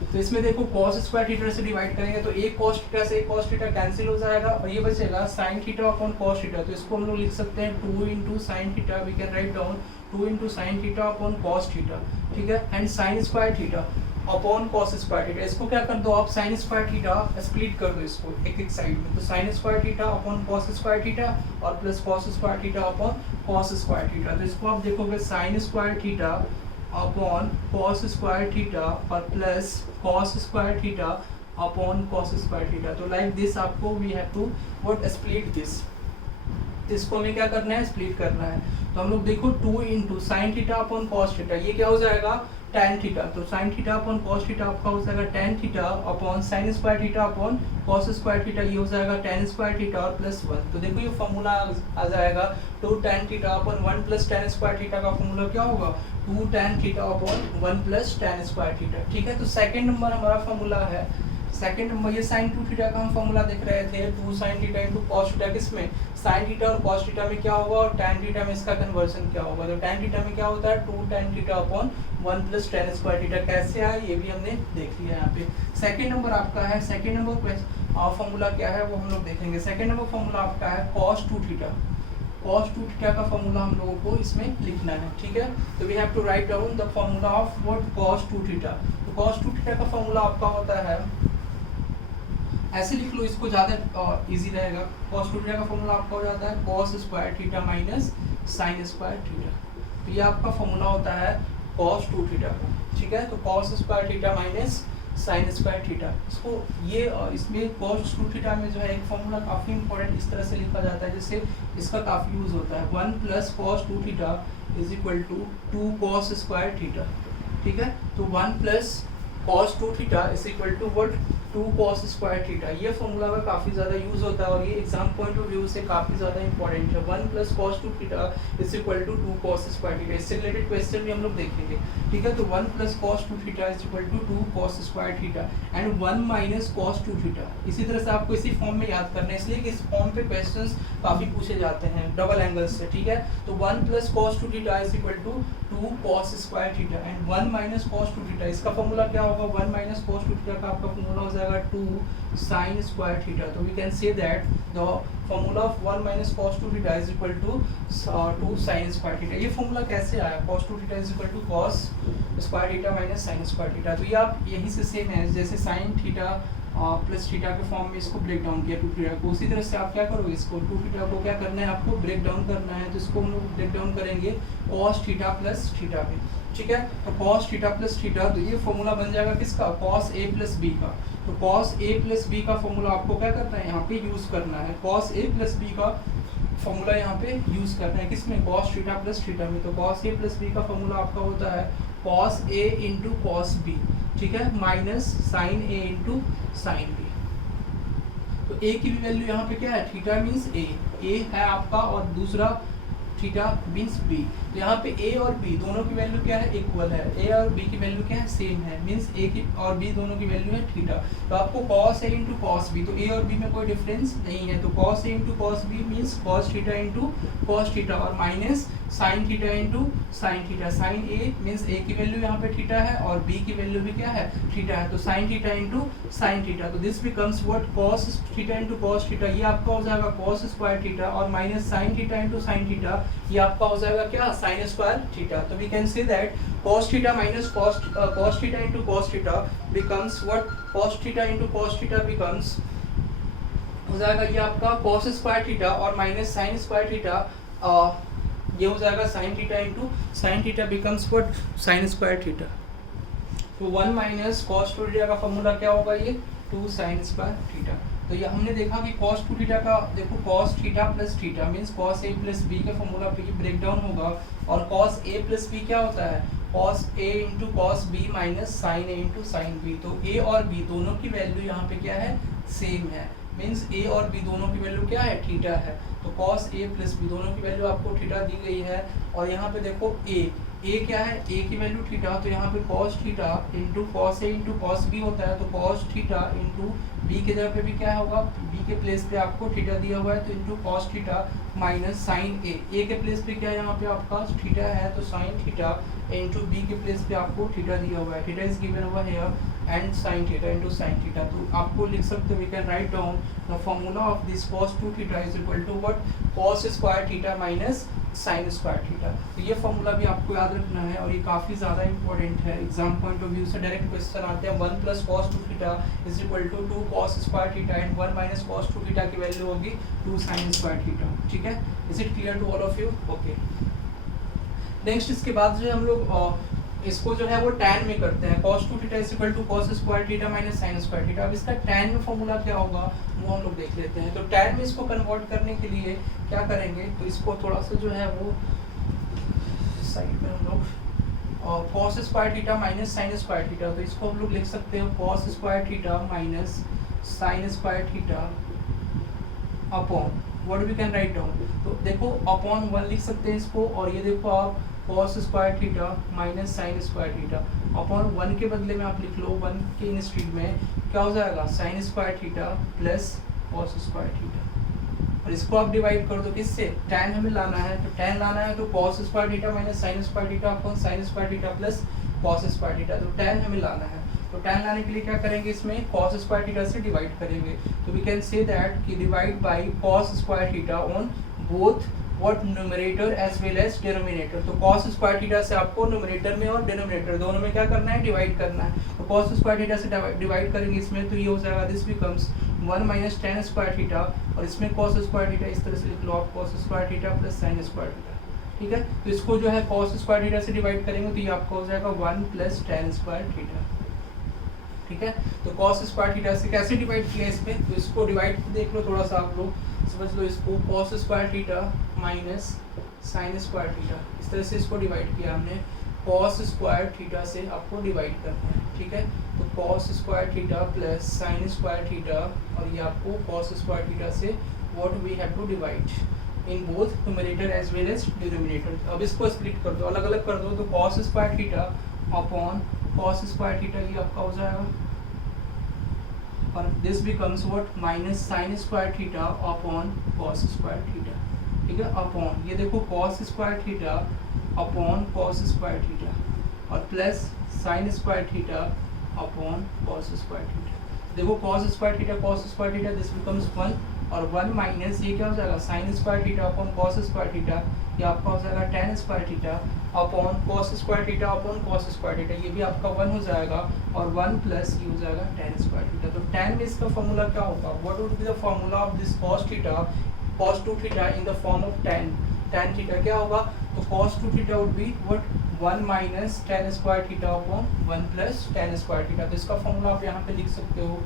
तो इसमें देखो कॉस स्क्वायर थीटा से डिवाइड करेंगे तो एक कॉस थीटा से एक कॉस थीटा कैंसिल हो जाएगा और ये बचेगा sine theta upon cos theta. तो इसको हम लोग लिख सकते हैं 2 into sine theta, we can write down 2 into sine theta upon cos theta, ठीक है। And sine square theta upon cos square theta. इसको क्या कर दो आप, साइन स्क्वायर थीटा स्प्लिट कर दो इसको एक साइड में। तो sine square theta upon cos square theta और plus cos square theta upon cos square theta. तो इसको आप देखोगे sine square theta upon cos square theta और plus cos square theta upon cos square theta. तो like this आपको we have to what split this. इसको हमें क्या करना है, स्प्लिट करना है। तो हम लोग देखो 2 into sine theta upon cos theta, ये क्या हो जाएगा, tan थीटा। तो sine theta upon cos theta आपका हो जाएगा tan theta upon sign square theta upon cos square theta, ये हो जाएगा tan स्क्वायर थीटा और प्लस 1। तो देखो ये फॉर्मूला आ जाएगा 2 tan theta upon 1 plus tan square theta का फॉर्मूला क्या होगा, 2 tan theta upon 1 plus tan square theta, ठीक है। तो सेकंड नंबर हमारा फॉर्मूला है, सेकंड नंबर ये साइन 2 थीटा का हम फॉर्मूला देख रहे थे, 2 sine theta into cos theta, किसमें, साइन थीटा और कॉस थीटा में क्या होगा और tan थीटा में इसका कन्वर्जन क्या होगा। तो tan थीटा में क्या होता है 2 tan theta upon 1 plus tan square theta. कैसे आया ये भी हमने देख लिया यहाँ पे। सेकंड नंबर आपका है, सेकंड नंबर फॉर्मूला क्या है वो हम लोग देखेंगे। सेकंड नंबर फॉर्मूला आपका है cos 2 थीटा। cos 2 थीटा का फॉर्मूला हम लोगों को इसमें लिखना है, ठीक है। तो we have to write down the formula of what cos 2 theta. तो cos 2 थीटा का फॉर्मूला आपका होता है, ऐसे लिख लो इसको ज़्यादा इजी रहेगा। cos 2 थीटा का फॉर्मूला आपका हो जाता है cos square theta minus sine square theta. तो ये आपका फॉर्मूला होता है cos 2 थीटा का, ठीक है। तो cos square theta minus sine square theta, इसको ये इसमें cos 2 थीटा में जो है एक फॉर्मूला काफ़ी इंपॉर्टेंट इस तरह से लिखा जाता है, जिससे इसका काफ़ी यूज़ होता है। 1 plus cos 2 theta is equal to 2 cos square theta, ठीक है। तो 1 plus cos 2 theta is equal to what 2 cos square theta. ये फॉर्मूला का काफ़ी ज़्यादा यूज़ होता है और ये एग्जाम पॉइंट ऑफ व्यू से काफ़ी ज़्यादा इंपॉर्टेंट है। 1 plus cos 2 theta is equal to 2 cos square theta. इससे रिलेटेड क्वेश्चन भी हम लोग देखेंगे, ठीक है। तो 1 plus cos 2 theta is equal to 2 cos square theta and 1 minus cos 2 theta. इसी तरह से आपको इसी फॉर्म में याद करना है, इसलिए कि इस फॉर्म पे क्वेश्चंस काफ़ी पूछे जाते हैं डबल एंगल से, ठीक है। तो 1 plus cos 2 theta is equal to 2 cos square theta and 1 minus cos 2 theta. इसका फॉर्मूला क्या होगा, 1 माइनस cos 2 थीटा का आपका फॉर्मूला हो जाएगा 2 sin square theta. So we can say that the formula of 1 minus cos 2 theta is equal to 2 sin square theta. ये formula कैसे आया, cos 2 theta is equal to cos square theta minus sin square theta। तो ये आप यहीं से same है, जैसे sin थीटा प्लस थीटा के फॉर्म में इसको ब्रेक डाउन किया 2 थीटा को, उसी तरह से आप क्या करोगे, इसको 2 थीटा को क्या करना है, आपको ब्रेक डाउन करना है। तो इसको हम लोग ब्रेक डाउन करेंगे cos थीटा प्लस थीटा में, ठीक है। तो cos थीटा प्लस थीटा, तो ये फॉर्मूला बन जाएगा किसका, cos a प्लस b का। तो cos a प्लस b का फॉर्मूला आपको क्या करना है, यहाँ पे यूज करना है। cos a प्लस b का फॉर्मूला यहाँ पे यूज करना है, किसमें, cos थीटा प्लस थीटा में। तो cos a प्लस b का फॉर्मूला आपका होता है cos a into cos b, ठीक है, minus sine a into sine b। तो a की भी वैल्यू यहाँ पे क्या है, थीटा मीन्स a है आपका, और दूसरा थीटा मीन्स बी। तो यहाँ पे ए और बी दोनों की वैल्यू क्या है, इक्वल है। ए और बी की वैल्यू क्या है, सेम है, मीन्स ए की और बी दोनों की वैल्यू है थीटा। तो आपको कॉस ए इंटू कॉस बी, तो ए और बी में कोई डिफरेंस नहीं है, तो कॉस ए into cos B means cos theta into cos theta, और minus sine theta into sine theta. Sine A means A की वैल्यू यहाँ पे थीटा है और बी की वैल्यू भी क्या है, थीटा है, तो sine theta into sine theta. तो this becomes what, cos theta into cos theta, ये आपका हो जाएगा कॉस स्क्वायर थीटा, और minus sine theta into sine theta, ये आपका हो जाएगा क्या, साइन स्क्वायर थीटा। तो we can say that cos theta minus cos theta into cos theta becomes what, cos theta into cos theta becomes हो जाएगा ये आपका cos स्क्वायर थीटा और माइनस साइन स्क्वायर थीटा, ये हो जाएगा sine theta into sine theta becomes what, sine square theta. तो 1 minus cos 2 theta का फॉर्मूला क्या होगा, ये 2 साइन स्क्वायर थीटा। तो ये हमने देखा कि cos 2 थीटा का देखो cos theta plus theta means cos a plus b के फॉर्मूला पे ये ब्रेक डाउन होगा, और cos a प्लस b क्या होता है, cos a into cos b minus sine a into sine b। तो a और b दोनों की वैल्यू यहाँ पे क्या है, सेम है, मीन्स a और b दोनों की वैल्यू क्या है, थीटा है। तो cos a प्लस b दोनों की वैल्यू आपको थीटा दी गई है, और यहाँ पे देखो a क्या है, a की वैल्यू थीटा, तो यहाँ पे cos theta into cos a into cos b होता है, तो cos थीटा इंटू b के जगह पे भी क्या होगा, b के प्लेस पे आपको थीटा दिया हुआ है, तो into cos theta minus sine a के प्लेस पे क्या है यहाँ पे आपका थीटा है, तो साइन थीटा इंटू b के प्लेस पे आपको थीटा दिया हुआ है, theta is given over here and sine theta into sine theta. तो आपको लिख सकते हो, we can write down the formula of this cos 2 theta is equal to what, cos square theta minus sine square theta. तो ये formula भी आपको याद रखना है, और ये काफ़ी ज़्यादा इंपॉर्टेंट है, एग्जाम पॉइंट ऑफ व्यू से डायरेक्ट क्वेश्चन आते हैं। 1 plus cos 2 theta is equal to 2 cos square theta and 1 minus cos 2 theta की वैल्यू होगी 2 साइन स्क्वायर थीटा। ठीक है, is it clear to all of you? Okay, next इसके बाद जो हम लोग इसको जो है वो tan में करते हैं, cos 2 theta is equal to cos square theta minus sine square theta. अब इसका tan में फॉर्मूला क्या होगा वो हम लोग देख लेते हैं। तो tan में इसको कन्वर्ट करने के लिए क्या करेंगे, तो इसको थोड़ा सा जो है वो साइड में हम लोग, और cos square theta minus sine square theta, तो इसको हम लोग लिख सकते हो cos square theta minus sine square theta upon what we can write down, तो देखो अपॉन 1 लिख सकते हैं इसको, और ये देखो आप cos square theta minus sine square theta upon 1 के बदले में आप लिख लो 1 के इंस्टेड में क्या हो जाएगा, sine square theta plus cos square theta, और इसको आप डिवाइड कर दो किससे, tan हमें लाना है, तो tan लाना है तो cos square theta minus sine square theta upon sign square theta plus cos square theta, तो tan हमें लाना है। तो tan लाने के लिए क्या करेंगे, इसमें cos स्क्वायर थीटा से डिवाइड करेंगे, तो वी कैन से दैट कि divide by cos square theta on both what, numerator as well as denominator. तो cos स्क्वायर थीटा से आपको न्यूमरेटर में और डिनोमिनेटर दोनों में क्या करना है, डिवाइड करना है। तो cos स्क्वायर थीटा से डिवाइड करेंगे इसमें, तो ये हो जाएगा this becomes 1 minus tan square theta, और इसमें cos स्क्वायर थीटा इस तरह से लिख लो आप, cos square theta plus sine square theta. ठीक है, तो इसको जो है cos स्क्वायर थीटा से डिवाइड करेंगे तो ये आपका हो जाएगा 1 प्लस tan स्क्वायर थीटा। ठीक है, तो cos स्क्वायर थीटा से कैसे डिवाइड किया इसमें, तो इसको डिवाइड देख लो थोड़ा सा आप लोग समझ लो, इसको cos square theta minus sine square theta इस तरह से इसको डिवाइड किया हमने, cos स्क्वायर थीटा से आपको डिवाइड करना है। ठीक है, तो cos square theta plus sine square theta, और ये आपको cos स्क्वायर थीटा से what we have to divide in both numerator as well as denominator. अब इसको स्प्लिट कर दो, अलग अलग कर दो, तो cos square theta upon cos square theta ये आपका हो जाएगा, और this becomes what, minus sine square theta upon cos square theta. ठीक है, अपॉन ये देखो cos square theta upon cos square theta, और plus sine square theta upon cos square theta. देखो cos square theta this becomes 1, और 1 minus ये क्या हो जाएगा, sine square theta upon cos square theta, ये आपका हो जाएगा tan square theta upon cos square theta upon cos square theta, ये भी आपका 1 हो जाएगा, और 1 प्लस ये हो जाएगा tan स्क्वायर थीटा। तो tan में इसका फॉर्मूला क्या होगा, what would be the formula of this cos theta, cos 2 theta in the form of tan theta क्या होगा, तो cos 2 theta would be what, 1 minus tan square theta upon 1 plus tan square theta. तो इसका formula आप यहाँ पे लिख सकते हो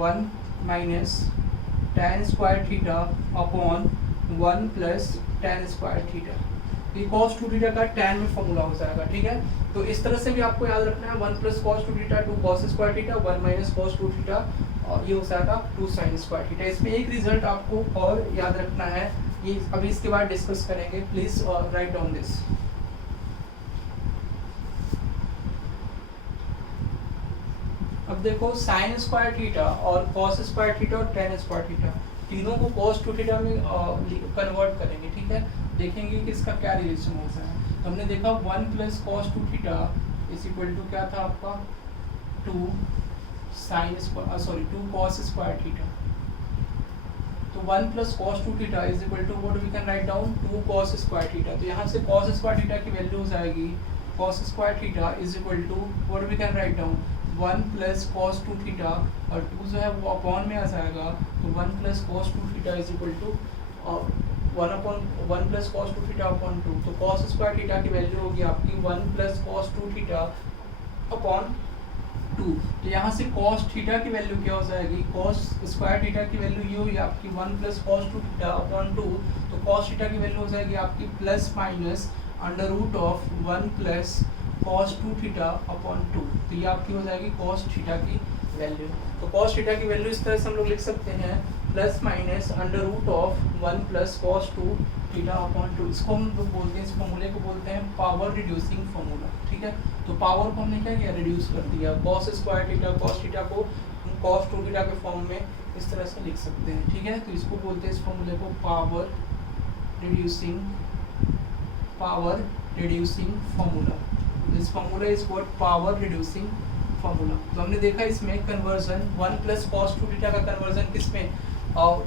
1 minus tan square theta upon 1 plus tan square theta, ये cos 2 थीटा का tan में फॉर्मूला हो जाएगा। ठीक है, तो इस तरह से भी आपको याद रखना है, 1 plus cos 2 theta 2 cos square theta, 1 minus cos 2 theta, और ये हो जाएगा 2 साइन स्क्वायर थीटा। इसमें एक रिजल्ट आपको और याद रखना है, ये अभी इसके बाद डिस्कस करेंगे। Please right down this. अब देखो साइन स्क्वायर थीटा और कॉस स्क्वायर थीटा और टेन स्क्वायर थीटा, तीनों को कॉस टू थीटा में कन्वर्ट करेंगे, ठीक है। देखेंगे कि इसका क्या रिलेशन होता है। हमने देखा 1 plus cos two theta is equal to क्या था आपका 2 sine square, sorry 2 cos square theta. तो 1 plus cos two theta is equal to what we can write down 2 cos square theta. तो यहाँ से कॉस स्क्वायर थीटा की value हो जाएगी cos square theta is equal to what we can write down 1 plus cos two theta, और 2 जो है वो अपॉन में आ जाएगा, तो 1 plus cos two theta is equal to 1 plus cos two theta upon 2। तो कॉस स्क्वायर थीटा की वैल्यू होगी आपकी 1 plus cos two theta upon 2। तो यहाँ से कॉस थीटा की वैल्यू क्या हो जाएगी, कॉस स्क्वायर थीटा की वैल्यू ये हुई आपकी 1 plus cos two theta upon 2। तो कॉस थीटा की वैल्यू हो जाएगी आपकी plus minus under root of 1 plus cos two theta upon 2। तो ये आपकी हो जाएगी कॉस थीटा की वैल्यू। तो कॉस थीटा की वैल्यू इस तरह से हम लोग लिख सकते हैं plus minus under root of 1 plus cos two theta upon 2। इसको हम लोग बोलते हैं, इस फॉर्मूले को बोलते हैं पावर रिड्यूसिंग फॉर्मूला, ठीक है। तो पावर को हमने क्या किया, रिड्यूस कर दिया। Cos square theta cos theta को हम कॉस टू थीटा के फॉर्म में इस तरह से लिख सकते हैं, ठीक है। तो इसको बोलते हैं, इस फॉर्मूले को power reducing formula. This formula is called power reducing formula. तो हमने देखा इसमें conversion 1 plus cos two theta का कन्वर्जन किसमें, और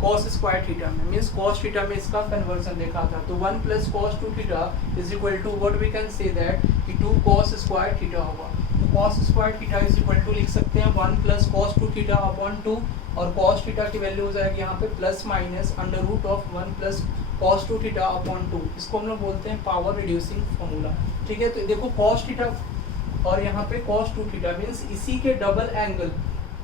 कॉस स्क्वायर थीटा में, मीन्स कॉस थीटा में इसका कन्वर्जन देखा था। तो 1 plus cos two theta is equal to what we can say that कि 2 कॉस स्क्वायर थीटा होगा। तो cos square theta is equal to लिख सकते हैं 1 plus cos two theta upon 2, और कॉस थीटा की वैल्यू हो जाएगी यहाँ पे plus minus under root of 1 plus cos two theta upon 2। इसको हम लोग बोलते हैं पावर रिड्यूसिंग फॉर्मूला, ठीक है। तो देखो कॉस थीटा और यहाँ पे कॉस टू थीटा मीन्स इसी के डबल एंगल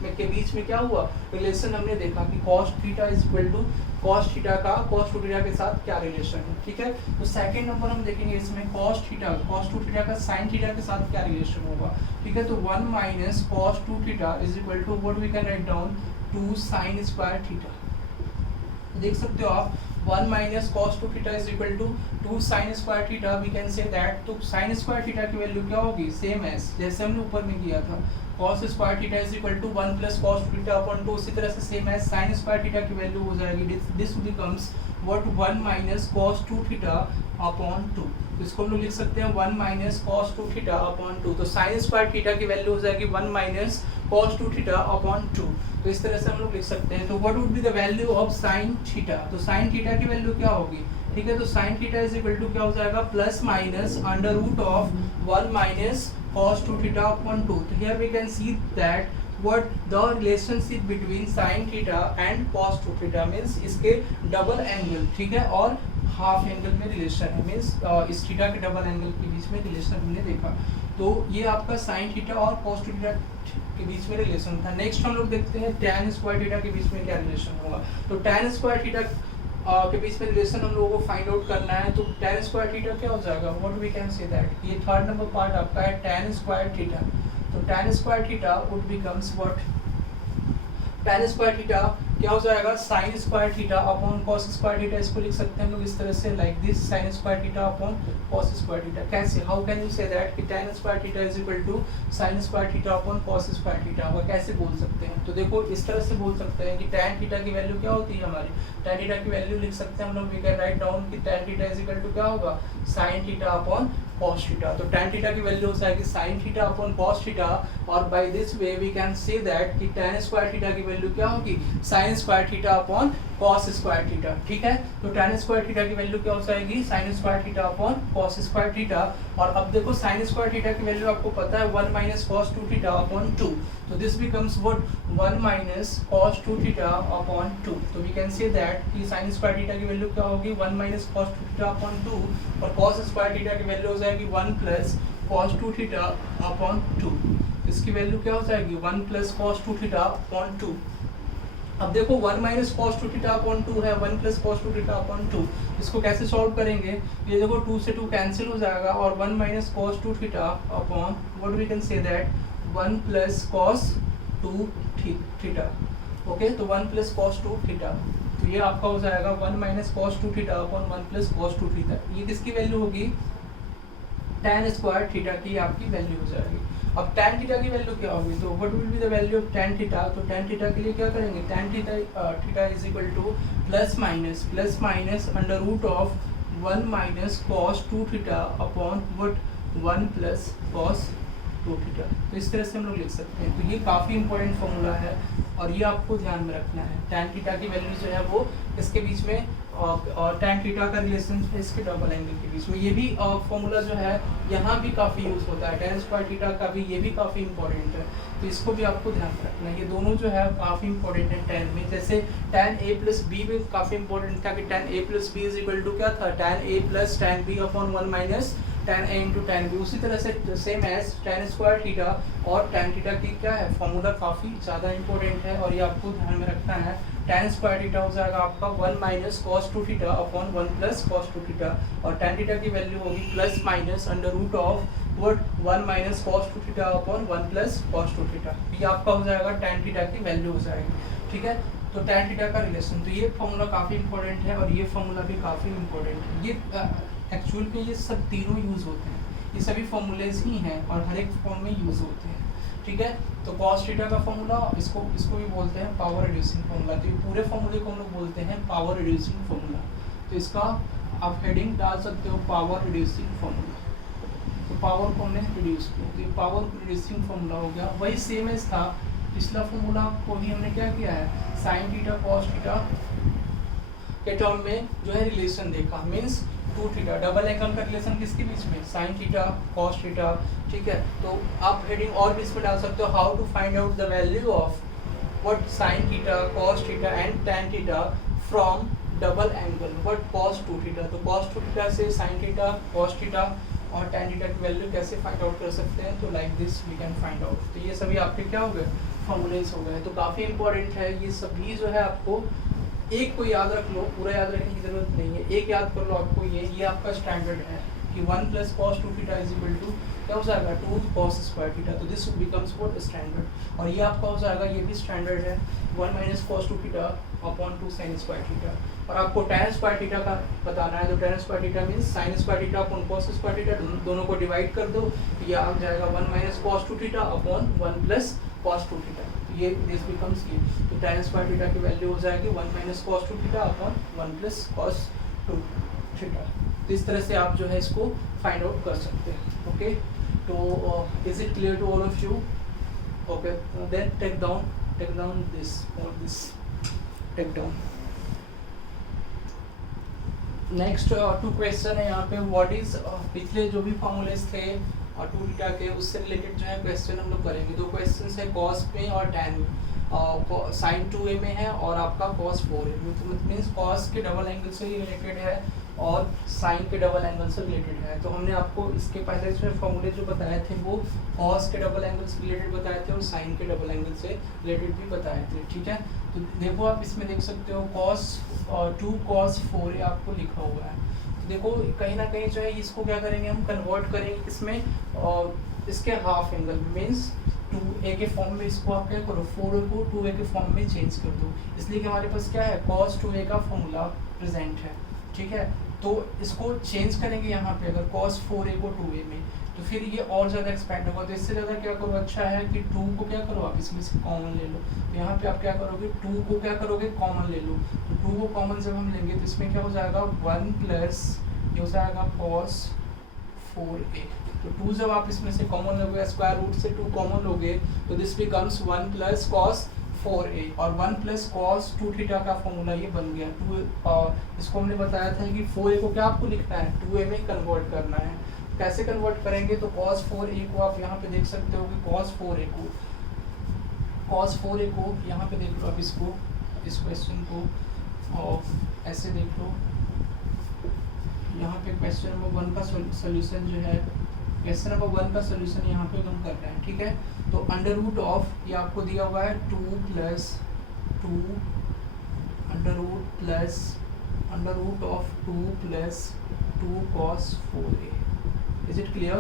में के बीच में क्या हुआ, रिलेशन हमने देखा कि cos theta is equal to cos theta का कॉस टू थीटा के साथ क्या रिलेशन है, ठीक है। तो सेकंड नंबर हम देखेंगे इसमें कॉस टू थीटा का साइन थीटा के साथ क्या रिलेशन होगा, ठीक है। तो 1 minus cos two theta is equal to what we can write down 2 sine square theta. देख सकते हो आप 1 minus cos two theta is equal to 2 sine square theta, we can say that. तो साइन स्क्वायर थीटा की value क्या होगी, same as जैसे हमने ऊपर में किया था, cos square theta is equal to 1 plus cos two theta upon 2। उसी तरह से same as sine square theta की वैल्यू हो जाएगी this becomes what 1 minus cos two theta upon 2। इसको हम लोग लिख सकते हैं 1 minus cos two theta upon 2। तो साइन स्क्वायर थीटा की वैल्यू हो जाएगी 1 minus cos two theta upon 2। तो इस तरह से हम लोग लिख सकते हैं। तो what would be the value of sine theta, तो साइन थीटा की वैल्यू क्या होगी, ठीक है। तो sine theta is equal to क्या हो जाएगा plus minus under root of 1 minus cos 2 theta upon 2. So here we can see that what the relationship between sin theta and cos 2 theta means इसके double angle, ठीक है, और half angle में relation है, means इस theta के double angle के बीच में रिलेशन हमने देखा। तो ये आपका साइन थीटा और cos 2 थीटा के बीच में रिलेशन था। नेक्स्ट हम लोग देखते हैं tan स्क्वायर थीटा के बीच में क्या रिलेशन होगा। तो tan स्क्वायर थीटा के बीच में रिलेशन हम लोगों को फाइंड आउट करना है। तो tan स्क्वायर थीटा क्या हो जाएगा, what we can say that, ये थर्ड नंबर पार्ट आपका है tan स्क्वायर थीटा। तो tan square theta would becomes what, tan square theta क्या हो जाएगा sin square theta upon cos square theta. इसको लिख सकते हैं हम लोग इस तरह से like this sin square theta upon cos square theta. कैसे, how can you say that कि tan square theta is equal to sin square theta upon cos square theta होगा, कैसे बोल सकते हैं। तो देखो इस तरह से बोल सकते हैं कि tan थीटा की वैल्यू क्या होती है हमारी, tan थीटा की वैल्यू लिख सकते हैं हम लोग, वी कैन राइट डाउन कि tan theta is equal to क्या होगा sin theta upon cos theta. तो tan थीटा की वैल्यू हो जाएगी sin theta upon cos theta, और by this way we can say that कि tan स्क्वायर थीटा की वैल्यू क्या होगी sin square theta upon cos square theta, ठीक है। तो tan स्क्वायर थीटा की वैल्यू क्या हो जाएगी sin square theta upon cos square theta. और अब देखो sin स्क्वायर थीटा की वैल्यू आपको पता है 1 माइनस cos 2 थीटा अपॉन 2। तो this becomes what 1 minus cos 2 theta upon 2। तो वी कैन से दैट कि sin स्क्वायर थीटा की वैल्यू क्या होगी 1 माइनस cos 2 थीटा अपॉन 2, और cos स्क्वायर थीटा की वैल्यू हो जाएगी 1 प्लस cos 2 थीटा अपॉन 2। इसकी वैल्यू क्या हो जाएगी 1 प्लस cos 2 थीटा अपॉन 2। अब देखो 1 माइनस cos 2 थीटा अपॉन 2 है, 1 प्लस cos 2 थीटा अपॉन 2। इसको कैसे सॉल्व करेंगे, ये देखो 2 से 2 कैंसिल हो जाएगा, और 1 minus cos 2 theta upon what we can say that 1 plus cos 2 theta. Okay, तो 1 प्लस cos 2 थीटा। तो ये आपका हो जाएगा 1 minus cos 2 theta upon 1 plus cos 2 theta. ये किसकी वैल्यू होगी, tan स्क्वायर थीटा की आपकी वैल्यू हो जाएगी। अब tan थीटा की वैल्यू क्या होगी, तो what will be the value of tan theta, तो tan थीटा के लिए क्या करेंगे, tan theta is equal to plus minus under root of 1 minus cos 2 theta upon what 1 plus cos 2 theta. तो इस तरह से हम लोग लिख सकते हैं। तो ये काफ़ी इंपॉर्टेंट फॉर्मूला है और ये आपको ध्यान में रखना है। tan थीटा की वैल्यू जो है वो इसके बीच में और tan थीटा का रिलेशन है इसके डबल एंगल के बीच में। ये भी फॉर्मूला जो है यहाँ भी काफ़ी यूज़ होता है, tan स्क्वायर थीटा का भी, ये भी काफ़ी इंपॉर्टेंट है। तो इसको भी आपको ध्यान रखना है। ये दोनों जो है काफ़ी इंपॉर्टेंट है tan में। जैसे tan a प्लस बी भी काफ़ी इंपॉर्टेंट था कि tan a plus B is equal to क्या था, tan a plus tan b upon 1 minus tan a into tan b। उसी तरह से same as tan square theta और tan थीटा की क्या है फॉर्मूला काफ़ी ज़्यादा इंपॉर्टेंट है और ये आपको ध्यान में रखना है। tan स्क्वायर थीटा हो जाएगा आपका 1 minus cos 2 theta upon 1 plus cos 2 theta और tan थीटा की वैल्यू होगी plus minus under root of what 1 minus cos 2 theta upon 1 plus cos 2 theta. ये आपका हो जाएगा tan थीटा की वैल्यू हो जाएगी। ठीक है, तो tan थीटा का रिलेशन, तो ये फॉर्मूला काफ़ी इंपॉर्टेंट है और ये फॉर्मूला भी काफ़ी इंपॉर्टेंट है। ये एक्चुअल में ये सब तीनों यूज़ होते हैं, ये सभी फॉर्मूलेज ही हैं और हर एक फॉर्म में यूज़ होते हैं। ठीक है, तो कॉस थीटा का फॉर्मूला इसको भी बोलते हैं पावर रिड्यूसिंग फॉर्मूला। तो ये पूरे फॉर्मूले को हम लोग बोलते हैं पावर रिड्यूसिंग फॉर्मूला। तो इसका आप हेडिंग डाल सकते हो पावर रिड्यूसिंग फॉर्मूला। तो पावर को हमने रिड्यूस किया, तो ये पावर रिड्यूसिंग फॉर्मूला हो गया। वही सेम एज था पिछला फॉर्मूला को भी हमने क्या किया है, साइन थीटा कॉस थीटा के टर्म में जो है रिलेशन देखा, मीन्स 2 थीटा डबल एंगल का रिलेशन किसके बीच में, साइन थीटा कॉस थीटा। ठीक है, तो आप हेडिंग और भी इसमें डाल सकते हो, how to find out the value of what sine theta cos theta and tan theta from double angle what cos 2 theta. तो cos 2 थीटा से साइन थीटा कॉस थीटा और tan थीटा की वैल्यू कैसे फाइंड आउट कर सकते हैं, तो like this we can find out. तो ये सभी आपके क्या हो गए, फॉर्मूलेज हो गए। तो काफ़ी इंपॉर्टेंट है ये सभी जो है, आपको एक को याद रख लो, पूरा याद रखने की जरूरत नहीं है, एक याद कर लो आपको। ये आपका स्टैंडर्ड है कि 1 plus cos 2 theta is equal to क्या हो जाएगा 2 कॉस स्क्वायर थीटा। तो दिस बिकम्स व्हाट स्टैंडर्ड। और ये आपका हो जाएगा, ये भी स्टैंडर्ड है 1 minus cos 2 theta upon 2 sine square theta. और आपको tan स्क्वायर थीटा का बताना है, तो tan square theta means sine square theta upon cos square theta, दोनों को डिवाइड कर दो, ये आ जाएगा 1 minus cos 2 theta upon 1 plus cos 2 theta. ये दिस बिकम्स ये, तो tan स्क्वायर थीटा की वैल्यू हो जाएगी 1 minus cos 2 theta upon 1 plus cos 2 theta. तो इस तरह से आप जो है इसको फाइंड आउट कर सकते हैं। ओके, तो is it clear to all of you? Okay, then take down this और this, take down. Next 2 question है यहाँ पे, व्हाट इज पिछले जो भी फॉर्मूलेज थे और 2 थीटा के उससे रिलेटेड जो है क्वेश्चन हम लोग करेंगे। 2 क्वेश्चन है कॉस में और tan में, साइन 2a में है और आपका कॉस 4a में। तो मीन्स कॉस के डबल एंगल से रिलेटेड है और साइन के डबल एंगल से रिलेटेड है। तो हमने आपको इसके पहले जो फॉर्मूले जो बताए थे वो कॉस के डबल एंगल से रिलेटेड बताए थे और साइन के डबल एंगल से रिलेटेड भी बताए थे। ठीक है, तो देखो आप इसमें देख सकते हो cos 2 cos 4a आपको लिखा हुआ है। तो देखो कहीं ना कहीं जो है इसको क्या करेंगे, हम कन्वर्ट करेंगे इसमें इसके हाफ एंगल मीन्स 2a के फॉर्म में इसको आप क्या करो 4a को 2a के फॉर्म में चेंज कर दो, इसलिए कि हमारे पास क्या है cos 2a का फॉर्मूला प्रेजेंट है। ठीक है, तो इसको चेंज करेंगे यहाँ पे अगर cos 4a को 2a में, तो फिर ये और ज़्यादा एक्सपेंड होगा। तो इससे ज़्यादा क्या करो, अच्छा है कि 2 को क्या करो आप इसमें से कॉमन ले लो। तो यहाँ पे आप क्या करोगे 2 को क्या करोगे कॉमन ले लो। तो 2 को कॉमन जब हम लेंगे तो इसमें क्या हो जाएगा 1 प्लस ये हो जाएगा cos 4a। तो 2 जब आप इसमें से कॉमन लोगे, स्क्वायर रूट से 2 कॉमन लोगे, तो this becomes 1 plus cos 4a और 1 प्लस cos 2 थीटा का फॉर्मूला ये बन गया। 2 इसको हमने बताया था कि 4a को क्या आपको लिखना है 2a में कन्वर्ट करना है। कैसे कन्वर्ट करेंगे, तो cos 4a को आप यहाँ पे देख सकते हो कि cos 4a को यहाँ पे देख लो आप इसको, इस क्वेश्चन को और ऐसे देख लो। यहाँ पे क्वेश्चन नंबर 1 का सोल्यूशन जो है, क्वेश्चन नंबर 1 का सोल्यूशन यहाँ पे हम कर रहे हैं। ठीक है, तो अंडर रूट ऑफ ये आपको दिया हुआ है 2 plus 2 under root of 2 plus 2 cos 4a। Is it clear?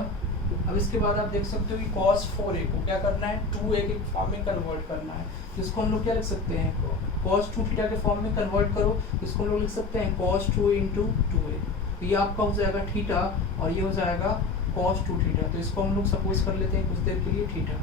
अब इसके बाद आप देख सकते हो कि cos 4a को क्या करना है, 2a के फॉर्म में कन्वर्ट करना है। तो इसको हम लोग क्या लिख सकते हैं, cos 2 थीटा के फॉर्म में कन्वर्ट करो, तो इसको हम लोग लिख सकते हैं cos 2 इंटू 2a। तो ये आपका हो जाएगा थीटा और ये हो जाएगा cos 2 थीटा। तो इसको हम लोग सपोज कर लेते हैं कुछ देर के लिए थीटा,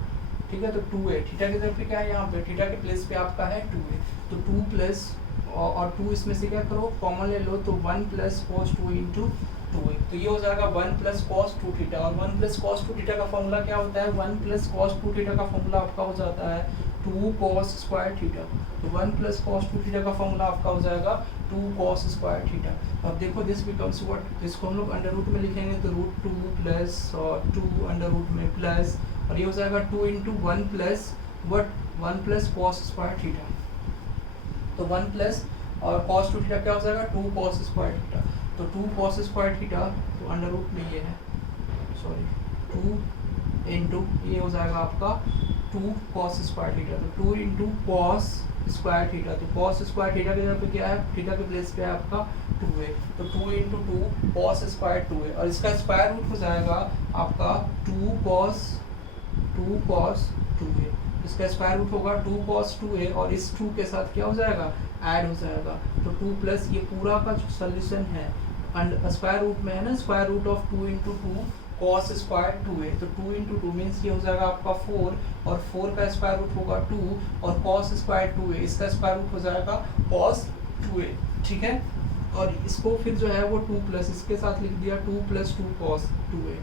ठीक है। तो 2a थीटा की तरफ पे क्या है, यहाँ पे थीटा के प्लेस पे आपका है 2a। तो 2 प्लस और 2 इसमें से क्या करो कॉमन ले लो, तो 1 प्लस cos 2 इंटू 2a। तो ये हो जाएगा 1 प्लस cos 2 थीटा। और 1 प्लस cos 2 थीटा का फॉर्मूला क्या होता है, 1 प्लस cos 2 थीटा का फॉर्मूला आपका हो जाता है 2 cos स्क्वायर थीटा। तो 1 प्लस cos 2 थीटा का फॉर्मूला आपका हो जाएगा 2 cos स्क्वायर थीटा। अब देखो दिस बिकम्स व्हाट, इसको हम लोग अंडर रूट में लिखेंगे तो रूट 2 प्लस और 2 अंडर रूट में प्लस, और ये हो जाएगा 2 into 1 plus what 1 plus cos square theta. तो 1 प्लस और cos 2 थीटा क्या हो जाएगा 2 cos स्क्वायर थीटा। तो 2 cos स्क्वायर थीटा, तो अंडर रूट में ये है, सॉरी 2 इंटू ये हो जाएगा आपका 2 cos स्क्वायर थीटा। तो 2 इंटू cos स्क्वायर थीटा। तो cos स्क्वायर थीटा की जगह पे क्या है, थीटा के प्लेस पे है आपका 2a। तो 2 इंटू 2 cos स्क्वायर 2a, और इसका स्क्वायर रूट हो जाएगा आपका 2 cos 2a। इसका स्क्वायर रूट होगा 2 cos 2a, और इस 2 के साथ क्या हो जाएगा ऐड हो जाएगा। तो 2 प्लस ये पूरा का जो सोल्यूशन है स्क्वायर रूट में है ना, square root of 2 into 2 cos square 2a। तो 2 इंटू 2 मीन्स ये हो जाएगा आपका 4, और 4 का स्क्वायर रूट होगा 2, और cos स्क्वायर 2a इसका स्क्वायर रूट हो जाएगा cos 2a, ठीक है। और इसको फिर जो है वो 2 प्लस इसके साथ लिख दिया 2 प्लस 2 cos 2a।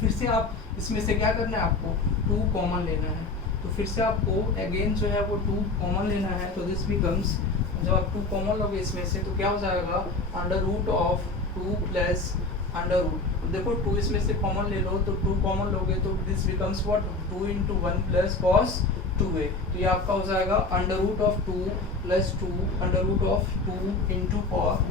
फिर से आप इसमें से क्या करना है, आपको 2 कॉमन लेना है। तो फिर से आपको अगेन जो है वो 2 कॉमन लेना है। तो दिस बिकम्स, जब आप 2 कॉमन लोगे इसमें से तो क्या हो जाएगा under root of 2 plus under root. देखो 2 इसमें से कॉमन ले लो, तो 2 कॉमन लोगे तो this becomes what 2 into 1 plus cos 2a। तो ये आपका हो जाएगा under root of 2 plus 2 under root of 2 into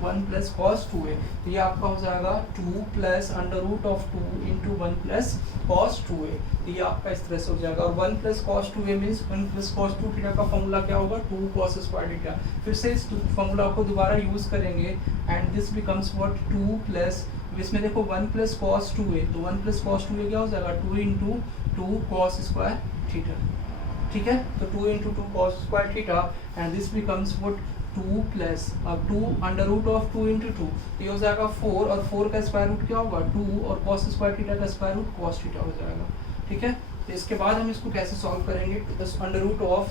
1 plus cos 2a। तो ये आपका हो जाएगा 2 plus under root of 2 into 1 plus cos 2a। तो ये आपका इस तरह से हो जाएगा। और 1 plus cos 2a means 1 plus cos 2 theta का फॉर्मूला क्या होगा 2 cos स्क्वायर थीटा। फिर से इस फॉर्मूला को दोबारा यूज करेंगे and this becomes what 2 plus, इसमें देखो 1 प्लस cos 2a, तो 1 प्लस cos 2a क्या हो जाएगा 2 इंटू 2 cos स्क्वायर थीटा, ठीक है। तो 2 into 2 cos square theta and this becomes what 2 plus, अब 2 अंडर रूट ऑफ 2 इंटू 2, ये हो जाएगा 4, और 4 का स्क्वायर रूट क्या होगा 2, और cos स्क्वायर थीटा का स्क्वायर रूट cos थीटा हो जाएगा, ठीक है। तो इसके बाद हम इसको कैसे सॉल्व करेंगे, under root of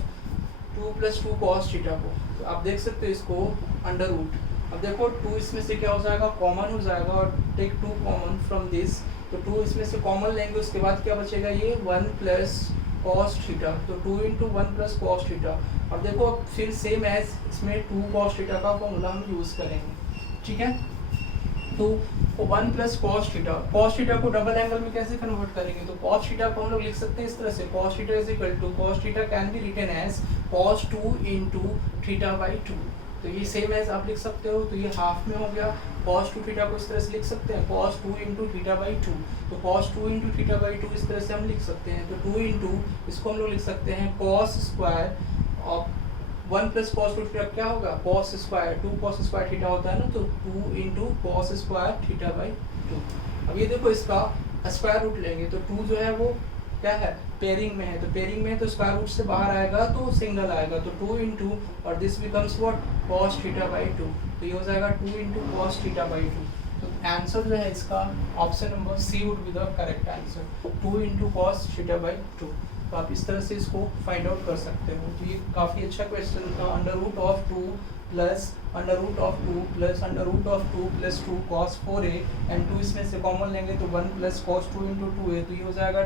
2 plus 2 cos theta को, तो आप देख सकते हो इसको अंडर रूट। अब देखो 2 इसमें से क्या हो जाएगा कॉमन हो जाएगा, और टेक 2 कॉमन फ्रॉम दिस। तो 2 इसमें से कॉमन लेंगे, उसके बाद क्या बचेगा ये 1 प्लस cos थीटा। तो 2 इंटू 1 प्लस cos थीटा। अब देखो फिर सेम एज इसमें 2 cos थीटा का फॉर्मूला हम यूज़ करेंगे, ठीक है। तो 1 प्लस cos थीटा को डबल एंगल में कैसे कन्वर्ट करेंगे, तो cos थीटा को हम लोग लिख सकते हैं इस तरह से, cos theta is equal to cos theta can be written as cos 2 into theta by 2। तो ये सेम एज आप लिख सकते हो, तो ये हाफ में हो गया। cos 2 थीटा को इस तरह से लिख सकते हैं cos 2 इंटू थीटा बाई 2। तो cos 2 इंटू थीटा बाई 2 इस तरह से हम लिख सकते हैं। तो 2 इंटू इसको हम लोग लिख सकते हैं cos square of 1 plus cos 2 theta क्या होगा cos square 2 cos square theta होता है ना, तो 2 into cos square theta by 2। अब ये देखो इसका स्क्वायर रूट लेंगे, तो 2 जो है वो क्या है पेयरिंग में है, तो पेयरिंग में है तो स्क्वायर रूट से बाहर आएगा तो सिंगल आएगा। तो 2 इंटू और this becomes what cos theta by 2। तो ये हो जाएगा 2 इंटू cos थीटा बाई 2। तो आंसर जो है इसका option number C would be the correct answer, 2 into cos theta by 2। तो आप इस तरह से इसको फाइंड आउट कर सकते हो। तो ये काफ़ी अच्छा क्वेश्चन था। Under root of 2 plus under root of 2 plus under root of 2 plus 2 cos 4a and 2 इसमें से कॉमन लेंगे तो 1 प्लस cos 2 इंटू 2a। तो ये हो जाएगा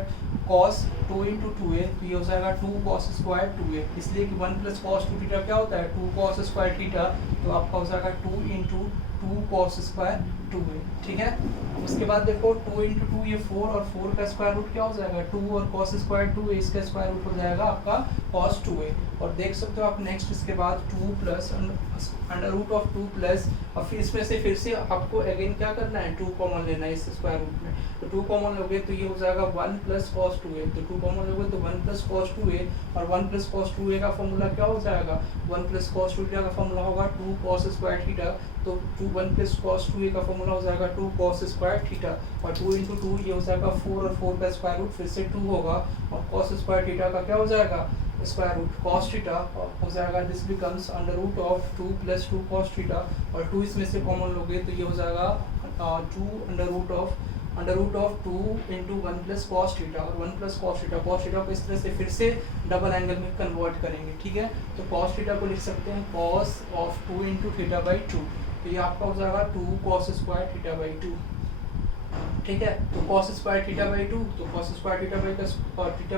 cos 2 इंटू 2a, तो ये हो जाएगा 2 cos स्क्वायर 2a, इसलिए कि 1 प्लस cos 2 थीटा क्या होता है 2 cos स्क्वायर थीटा। तो आपका हो जाएगा 2 इंटू 2 cos स्क्वायर 2a, ठीक है। उसके बाद देखो 2 इंटू 2 ये 4, और 4 का स्क्वायर रूट क्या हो जाएगा 2, और cos स्क्वायर 2a इसका स्क्वायर रूट हो जाएगा आपका cos 2a। और देख सकते हो आप नेक्स्ट इसके बाद 2 plus under root of 2 plus, और फिर इसमें से फिर से आपको अगेन क्या करना है 2 कॉमन लेना है इस स्क्वायर रूट में। तो 2 कॉमन लोगे तो ये हो जाएगा 1 प्लस cos 2a। तो 2 कॉमन लोगे तो 1 प्लस cos 2a, और 1 प्लस cos 2a का फॉर्मूला क्या हो जाएगा 1 प्लस cos 2 का फॉर्मूला होगा 2 cos स्क्वायर थीटा। तो 1 प्लस कॉस 2a का फॉर्मूला हो जाएगा 2 कॉस स्क्वायर थीटा, और 2 इंटू 2 ये हो जाएगा 4, और 4 का स्क्वायर रूट फिर से 2 होगा, और कॉस स्क्वायर थीटा का क्या हो जाएगा स्क्वायर रूट कॉस थीटा हो जाएगा। This becomes under root of 2 plus 2 cos theta, और 2 इसमें से कॉमन लोगे तो ये हो जाएगा 2 under root of 2 into 1 plus cos theta, और 1 प्लस कॉस थीटा को इस तरह से फिर से डबल एंगल में कन्वर्ट करेंगे, ठीक है। तो कॉस थीटा को लिख सकते हैं cos of 2 into theta by 2, तो ये आपका हो जाएगा 2 कॉस स्क्वायर थीटा बाई 2, ठीक है। तो कॉस स्क्वायर थीटा बाई 2, तो कॉस स्क्वायर थीटा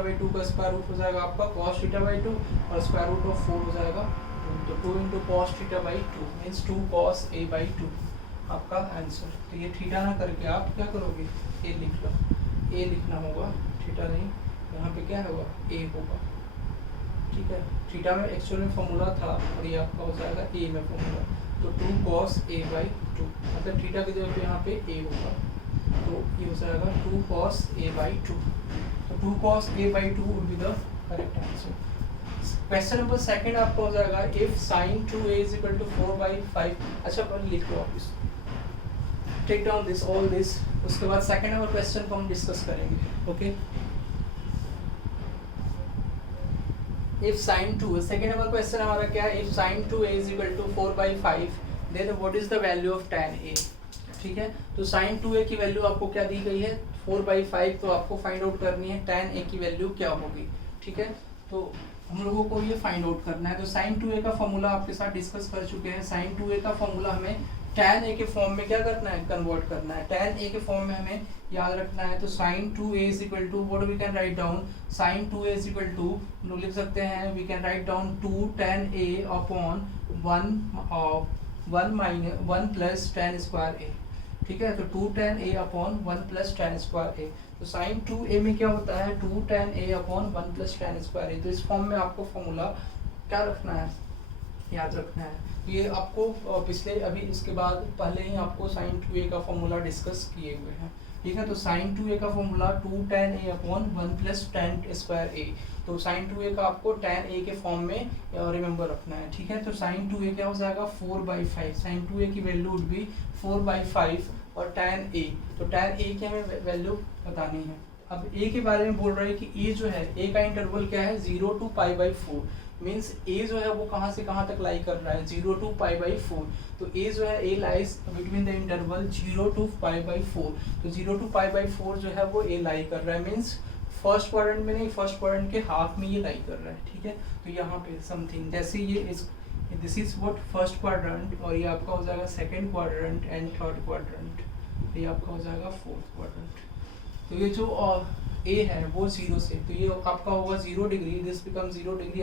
बाई 2 का स्क्वायर रूट हो जाएगा आपका कॉस थीटा बाई 2, और स्क्वायर रूट ऑफ 4 हो जाएगा 2, तो 2 into cos theta by 2 means 2 cos a by 2 आपका आंसर। तो ये थीटा ना करके आप क्या करोगे ए लिख लो, ए लिखना होगा, थीटा नहीं, यहाँ पे क्या होगा ए होगा, ठीक है। थीटा में एक्चुअल में फॉर्मूला था और ये आपका हो जाएगा ए में फॉर्मूला, तो 2 cos a बाई 2 मतलब थीटा की जगह पे यहाँ पे ए होगा, तो ये हो जाएगा 2 cos a बाई 2, तो 2 cos a by 2 would be the correct answer. Question number second आपका हो जाएगा if sin 2a is equal to 4/5, अच्छा पर लिख लो आप इसको, take down this all this, उसके बाद सेकंड नंबर क्वेश्चन को हम डिस्कस करेंगे, okay. If sin 2, second number question हमारा क्या है, if sin 2a is equal to 4/5 then what is the value of tan a, ठीक है। तो sin 2a की वैल्यू आपको क्या दी गई है 4/5, तो आपको फाइंड आउट करनी है tan a की वैल्यू क्या होगी, ठीक है। तो हम लोगों को ये फाइंड आउट करना है, तो sin 2a का फॉर्मूला आपके साथ डिस्कस कर चुके हैं। sin 2a का फॉर्मूला हमें tan a के फॉर्म में क्या करना है कन्वर्ट करना है, tan a के फॉर्म में हमें याद रखना है। तो sin 2a is equal to what we can write down, sin 2a is equal to हम लोग लिख सकते हैं we can write down 2 tan a upon 1 plus tan square a, ठीक है। तो 2 tan a upon 1 plus tan square a, तो sin 2a में क्या होता है 2 tan a upon 1 plus tan square a, तो इस फॉर्म में आपको फॉर्मूला क्या रखना है याद रखना है। ये आपको पिछले अभी इसके बाद पहले ही आपको sin 2a का फॉर्मूला डिस्कस किए हुए हैं, ठीक है। तो sin 2a का formula 2 tan a upon 1 plus tan square a, तो sin 2a का आपको tan a के फॉर्म में रिमेंबर रखना है, ठीक है। तो sin 2a क्या हो जाएगा 4/5, sin 2a की वैल्यू वुड बी 4/5, और tan a, तो tan a की हमें वैल्यू बतानी है। अब a के बारे में बोल रहे हैं कि a जो है a का इंटरवल क्या है 0 to π/4, मीन्स a जो है वो कहाँ से कहाँ तक लाई कर रहा है 0 to π/4, तो a जो है a lies between the interval 0 to π/4, तो 0 to π/4 जो है वो a लाई कर रहा है, मीन्स फर्स्ट क्वाड्रेंट में नहीं फर्स्ट क्वाड्रेंट के हाफ में ये लाई कर रहा है, ठीक है। तो यहाँ पे समथिंग जैसे ये this is what first quadrant, और ये आपका हो जाएगा second quadrant and third quadrant, ये आपका हो जाएगा फोर्थ क्वाड्रेंट। तो ये जो a है वो 0 से, तो ये आपका होगा 0 डिग्री, दिस बिकम 0 डिग्री,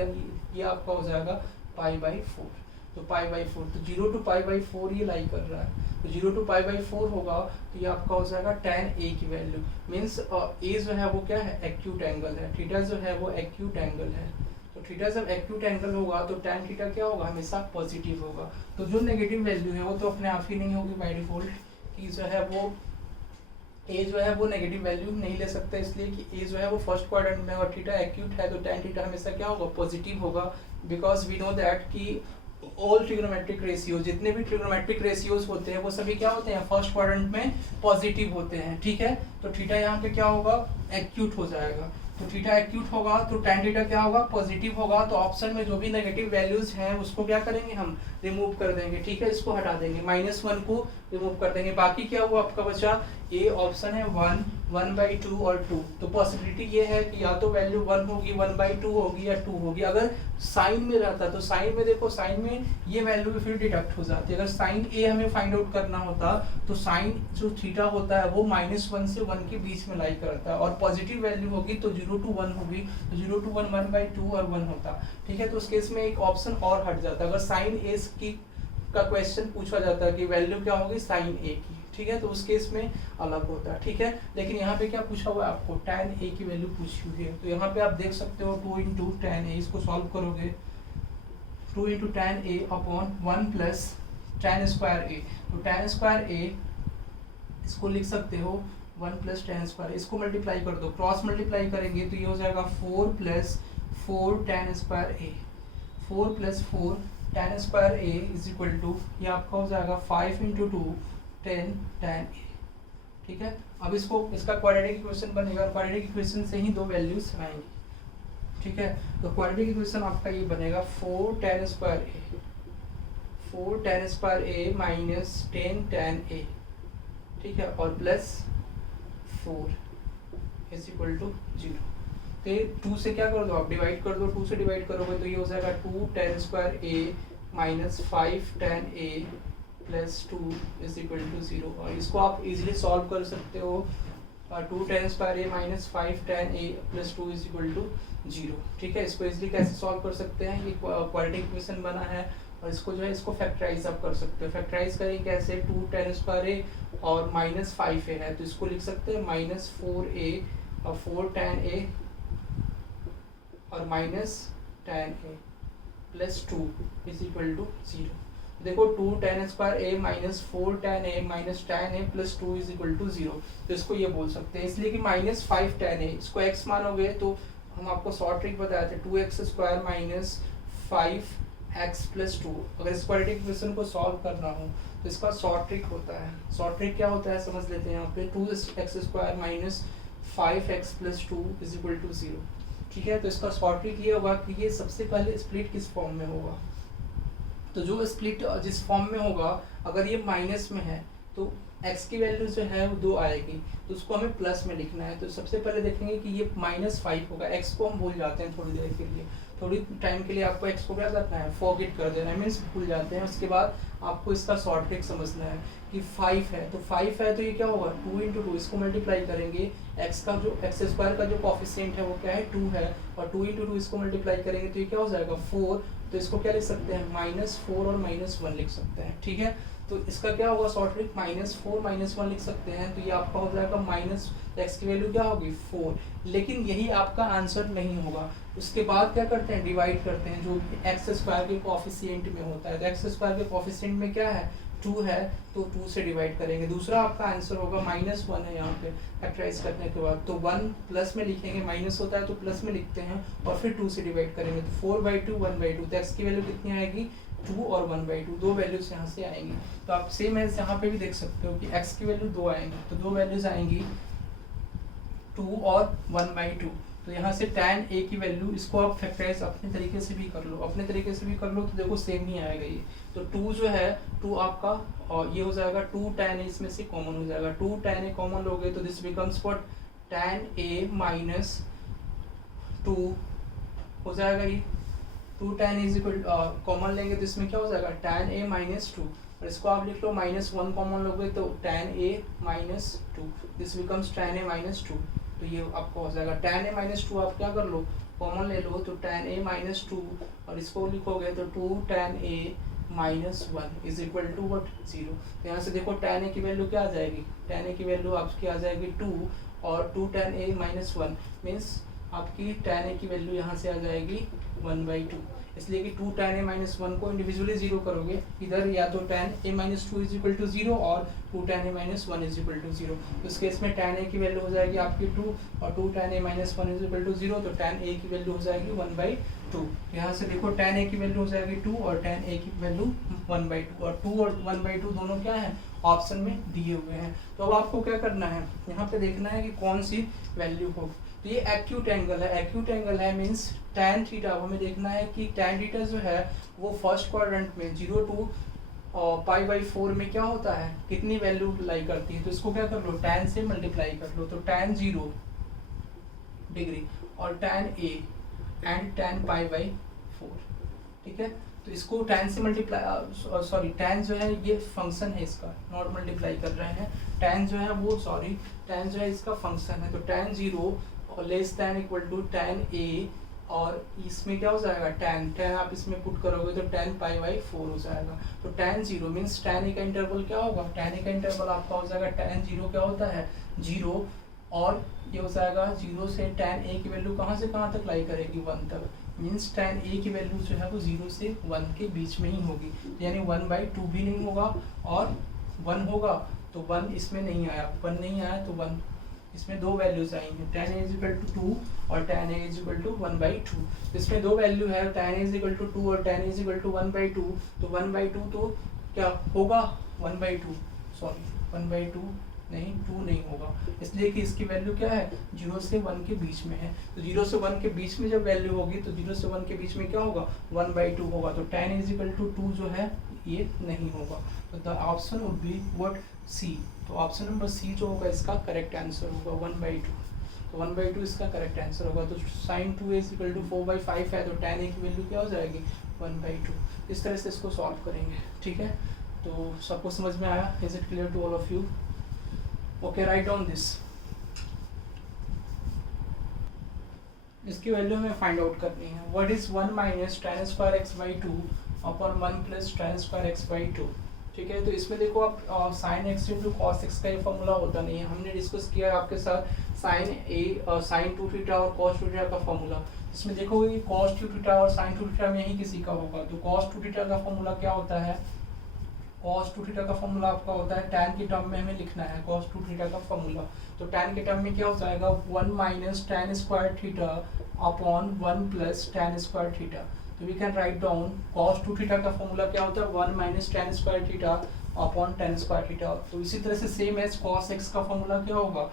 ये आपका हो जाएगा π/4, तो π/4, तो 0 to π/4 ये लाई कर रहा है, तो 0 to π/4 होगा, तो ये आपका हो जाएगा tan a की वैल्यू, मीन्स a जो है वो क्या है एक्यूट एंगल है, थीटा जो है वो एक्यूट एंगल है, तो थीटा जब एक्यूट एंगल होगा तो tan थीटा क्या होगा हमेशा पॉजिटिव होगा। तो जो नेगेटिव वैल्यू है वो तो अपने आप ही नहीं होगी बाय डिफॉल्ट, कि जो है वो a जो है वो नेगेटिव वैल्यू नहीं ले सकता, इसलिए कि a जो है वो फर्स्ट क्वाड्रेंट में और थीटा एक्यूट है, तो tan थीटा हमेशा क्या होगा पॉजिटिव होगा, बिकॉज वी नो दैट कि ऑल ट्रिग्नोमेट्रिक रेशियो जितने भी ट्रिग्नोमेट्रिक रेशियोज होते हैं वो सभी क्या होते हैं फर्स्ट क्वाड्रेंट में पॉजिटिव होते हैं, ठीक है। तो थीटा यहाँ पे क्या होगा एक्यूट हो जाएगा, तो थीटा एक्यूट होगा तो tan थीटा क्या होगा पॉजिटिव होगा, तो ऑप्शन में जो भी नेगेटिव वैल्यूज हैं उसको क्या करेंगे हम रिमूव कर देंगे, ठीक है, इसको हटा देंगे, -1 को रिमूव कर देंगे, बाकी क्या हुआ आपका बचा ए ऑप्शन है 1, 1/2 और 2, तो पॉसिबिलिटी ये है कि या तो वैल्यू 1 होगी 1/2 होगी या 2 होगी। अगर साइन में रहता तो साइन में देखो साइन में ये वैल्यू भी फिर डिडक्ट हो जाती है, अगर साइन ए हमें फाइंड आउट करना होता तो साइन जो थीटा होता है वो -1 से 1 के बीच में लाई करता है, और पॉजिटिव वैल्यू होगी तो 0 to 1 होगी, तो 0 to 1 1/2 और 1 होता, ठीक है। तो उस केस में एक ऑप्शन और हट जाता, अगर साइन ए की का क्वेश्चन पूछा जाता है कि वैल्यू क्या होगी साइन ए की, ठीक है, तो उस केस में अलग होता है, ठीक है। लेकिन यहाँ पे क्या पूछा हुआ है आपको tan a की वैल्यू पूछी हुई है, तो यहाँ पे आप देख सकते हो 2 into tan a, इसको सॉल्व करोगे 2 into tan a upon 1 plus tan square a, तो tan स्क्वायर a इसको लिख सकते हो 1 प्लस tan स्क्वायर, इसको मल्टीप्लाई कर दो, क्रॉस मल्टीप्लाई करेंगे तो ये हो जाएगा 4 plus 4 tan square a, 4 plus 4 tan square a is equal to, ये आपका हो जाएगा 5 इंटू 2 10 tan ए, ठीक है। अब इसको, इसका क्वाड्रेटिक इक्वेशन बनेगा, क्वाड्रेटिक इक्वेशन से ही दो वैल्यूज आएंगी, ठीक है। तो क्वाड्रेटिक इक्वेशन आपका ये बनेगा 4 tan square A, 4 tan square a minus 10 tan ए, ठीक है, और प्लस 4 इज इक्वल टू 0। तो ये 2 से क्या कर दो आप, डिवाइड कर दो, 2 से डिवाइड करोगे तो ये हो जाएगा 2 tan square a minus 5 tan a plus 2 is equal to 0। और इसको आप इजीली सॉल्व कर सकते हो, 2 tan square a minus 5 tan a plus 2 is equal to 0, ठीक है। इसको इजीली कैसे सॉल्व कर सकते हैं, ये क्वाड्रेटिक इक्वेशन बना है और इसको जो है इसको फैक्टराइज आप कर सकते हो। फैक्टराइज करें कैसे, 2 tan स्क्वायर ए और माइनस 5 ए है तो इसको लिख सकते हैं माइनस 4a और 4 tan ए और minus tan a plus 2 is equal to 0। देखो 2 tan square a minus 4 tan a minus tan a plus 2 is equal to 0, तो इसको ये बोल सकते हैं। इसलिए कि माइनस 5 tan ए, इसको x मानोगे तो हम आपको शॉर्ट ट्रिक बताए थे 2x square minus 5x plus 2। अगर इस क्वाड्रेटिक इक्वेशन को सॉल्व करना हो तो इसका शॉर्ट ट्रिक होता है। शॉर्ट ट्रिक क्या होता है समझ लेते हैं यहाँ पे, 2x square minus 5x plus 2 is equal to 0, ठीक है। तो इसका शॉर्ट ट्रिक ये होगा कि ये सबसे पहले स्प्लिट किस फॉर्म में होगा, तो जो स्प्लिट जिस फॉर्म में होगा, अगर ये माइनस में है तो x की वैल्यू जो है वो 2 आएगी, तो उसको हमें प्लस में लिखना है। तो सबसे पहले देखेंगे कि ये -5 होगा, x को हम भूल जाते हैं थोड़ी देर के लिए, थोड़ी टाइम के लिए आपको x को क्या करना है, फॉरगेट कर देना है, मीन्स भूल जाते हैं। उसके बाद आपको इसका शॉर्ट ट्रिक समझना है कि 5 है, तो 5 है तो ये क्या होगा 2 इंटू 2, इसको मल्टीप्लाई करेंगे, x का जो x स्क्वायर का जो कॉफिशिएंट है वो क्या है 2 है, और 2 इंटू 2 इसको मल्टीप्लाई करेंगे तो ये क्या हो जाएगा 4, तो इसको क्या लिख सकते हैं -4 और -1 लिख सकते हैं, ठीक है। तो इसका क्या होगा शॉर्ट ट्रिक, -4 -1 लिख सकते हैं, तो ये आपका हो जाएगा माइनस x की वैल्यू क्या होगी 4, लेकिन यही आपका आंसर नहीं होगा। उसके बाद क्या करते हैं, डिवाइड करते हैं, जो एक्स स्क्वायर के कोएफिशिएंट में होता है, तो एक्स स्क्वायर के कोएफिशिएंट में क्या है 2 है, तो 2 से डिवाइड करेंगे। दूसरा आपका आंसर होगा -1 है यहाँ पे फैक्टराइज करने के बाद, तो 1 प्लस में लिखेंगे, माइनस होता है तो प्लस में लिखते हैं, और फिर 2 से डिवाइड करेंगे, तो 4/2 1/2, तो एक्स की वैल्यू कितनी आएगी 2 और 1/2, दो वैल्यूज यहाँ से आएंगी। तो आप सेम एज यहाँ पे भी देख सकते हो कि x की वैल्यू 2 आएंगी, तो दो वैल्यूज आएंगी 2 और 1/2। तो यहाँ से tan a की वैल्यू, इसको आप फैक्टराइज अपने तरीके से भी कर लो, अपने तरीके से भी कर लो, तो देखो सेम ही आएगा ये। तो 2 जो है 2 आपका, और ये हो जाएगा 2 tan a, इसमें से कॉमन हो जाएगा, 2 tan a कॉमन लोगे तो this becomes what tan a minus 2 हो जाएगा ये। 2 tan इज इक्वल कॉमन लेंगे तो इसमें क्या हो जाएगा tan a माइनस 2, और इसको आप लिख लो -1 कॉमन लोगे तो tan a minus 2, this becomes tan a minus 2। तो ये आपको हो जाएगा tan a माइनस 2, आप क्या कर लो कॉमन ले लो, तो tan a माइनस 2, और इसको लिखोगे तो 2 tan a minus 1 is equal to what 0। तो यहाँ से देखो tan a की वैल्यू क्या आ जाएगी, tan a की वैल्यू आपकी आ जाएगी 2, और 2 tan a माइनस 1 मीन्स आपकी tan a की वैल्यू यहाँ से आ जाएगी 1/2, इसलिए कि 2 tan a माइनस 1 को इंडिविजुअली 0 करोगे इधर, या तो tan a minus 2 is equal to 0 और 2 tan a minus 1 is equal to 0। तो इस केस में tan a की वैल्यू हो जाएगी आपकी 2, और 2 tan a minus 1 is equal to 0, तो tan a की वैल्यू हो जाएगी 1/2। यहाँ से देखो tan a की वैल्यू हो जाएगी 2 और tan a की वैल्यू 1/2, और 2 और 1/2 दोनों क्या है ऑप्शन में दिए हुए हैं। तो अब आपको क्या करना है, यहाँ पे देखना है कि कौन सी वैल्यू होगी। तो ये एक्यूट एंगल है, एक्यूट एंगल है मीन्स tan थीटा। अब हमें देखना है कि tan थीटा जो है वो फर्स्ट क्वाड्रेंट में 0 to π/4 में क्या होता है, कितनी वैल्यू लाई करती है, तो इसको क्या कर लो tan से मल्टीप्लाई कर लो, तो tan 0 डिग्री और tan a एंड tan π/4, ठीक है। तो इसको tan से मल्टीप्लाई, सॉरी tan जो है ये फंक्शन है इसका, नॉट मल्टीप्लाई कर रहे हैं, tan जो है वो tan जो है इसका फंक्शन है, तो tan 0 और less than equal to tan a, और इसमें क्या हो जाएगा tan आप इसमें पुट करोगे तो tan π/4 हो जाएगा। तो tan 0 मीन्स tan a का इंटरवल क्या होगा, tan a का इंटरवल आपका हो जाएगा tan 0 क्या होता है 0, और ये हो जाएगा 0 से tan a की वैल्यू कहाँ से कहाँ तक लाई करेगी 1 तक, मीन्स tan a की वैल्यू जो है वो 0 से 1 के बीच में ही होगी, यानी 1/2 भी नहीं होगा और 1 होगा, तो 1 इसमें नहीं आया, 1 नहीं आया तो 1 इसमें दो वैल्यूज आएंगे, tan a is equal to 2 और tan a is equal to 1/2। इसमें दो वैल्यू है, tan a is equal to 2 और tan a is equal to 1/2। तो 1/2 तो क्या होगा 1/2, सॉरी 1/2 नहीं, 2 नहीं होगा, इसलिए कि इसकी वैल्यू क्या है 0 से 1 के बीच में है। तो 0 से 1 के बीच में जब वैल्यू होगी तो 0 से 1 के बीच में क्या होगा 1/2 होगा। तो tan इज इक्वल टू 2 जो है ये नहीं होगा। तो the option would be what C. तो ऑप्शन नंबर सी जो होगा इसका करेक्ट आंसर होगा 1/2। तो 1/2 इसका करेक्ट आंसर होगा। तो sin 2a is equal to 4/5 है, तो tan a की वैल्यू क्या हो जाएगी 1/2। इस तरह से इसको सॉल्व करेंगे, ठीक है। तो सबको समझ में आया? Is it clear to all of you? Okay, write down this. इसकी वैल्यू हमें फाइंड आउट करनी है। What is 1 minus tan square x/2 upon 1 plus tan square x/2। ठीक है, तो इसमें देखो आप sin x into cos x का ये फॉर्मूला होता नहीं है। हमने डिस्कस किया है आपके साथ sin 2 थीटा और cos 2 थीटा का फॉर्मूला। इसमें देखो ये cos 2 थीटा और sin 2 थीटा में ही किसी का होगा। तो cos 2 थीटा का फॉर्मूला क्या होता है? cos 2 थीटा का फॉर्मूला आपका होता है tan की टर्म में हमें लिखना है cos 2 थीटा का फॉर्मूला। तो tan के टर्म में क्या हो जाएगा 1 minus tan square theta upon 1 plus tan square theta. तो we can write down cos 2 theta का फॉर्मूला क्या होता है 1 minus tan square theta upon tan square theta. तो इसी तरह से सेम एज cos x का फॉर्मूला क्या होगा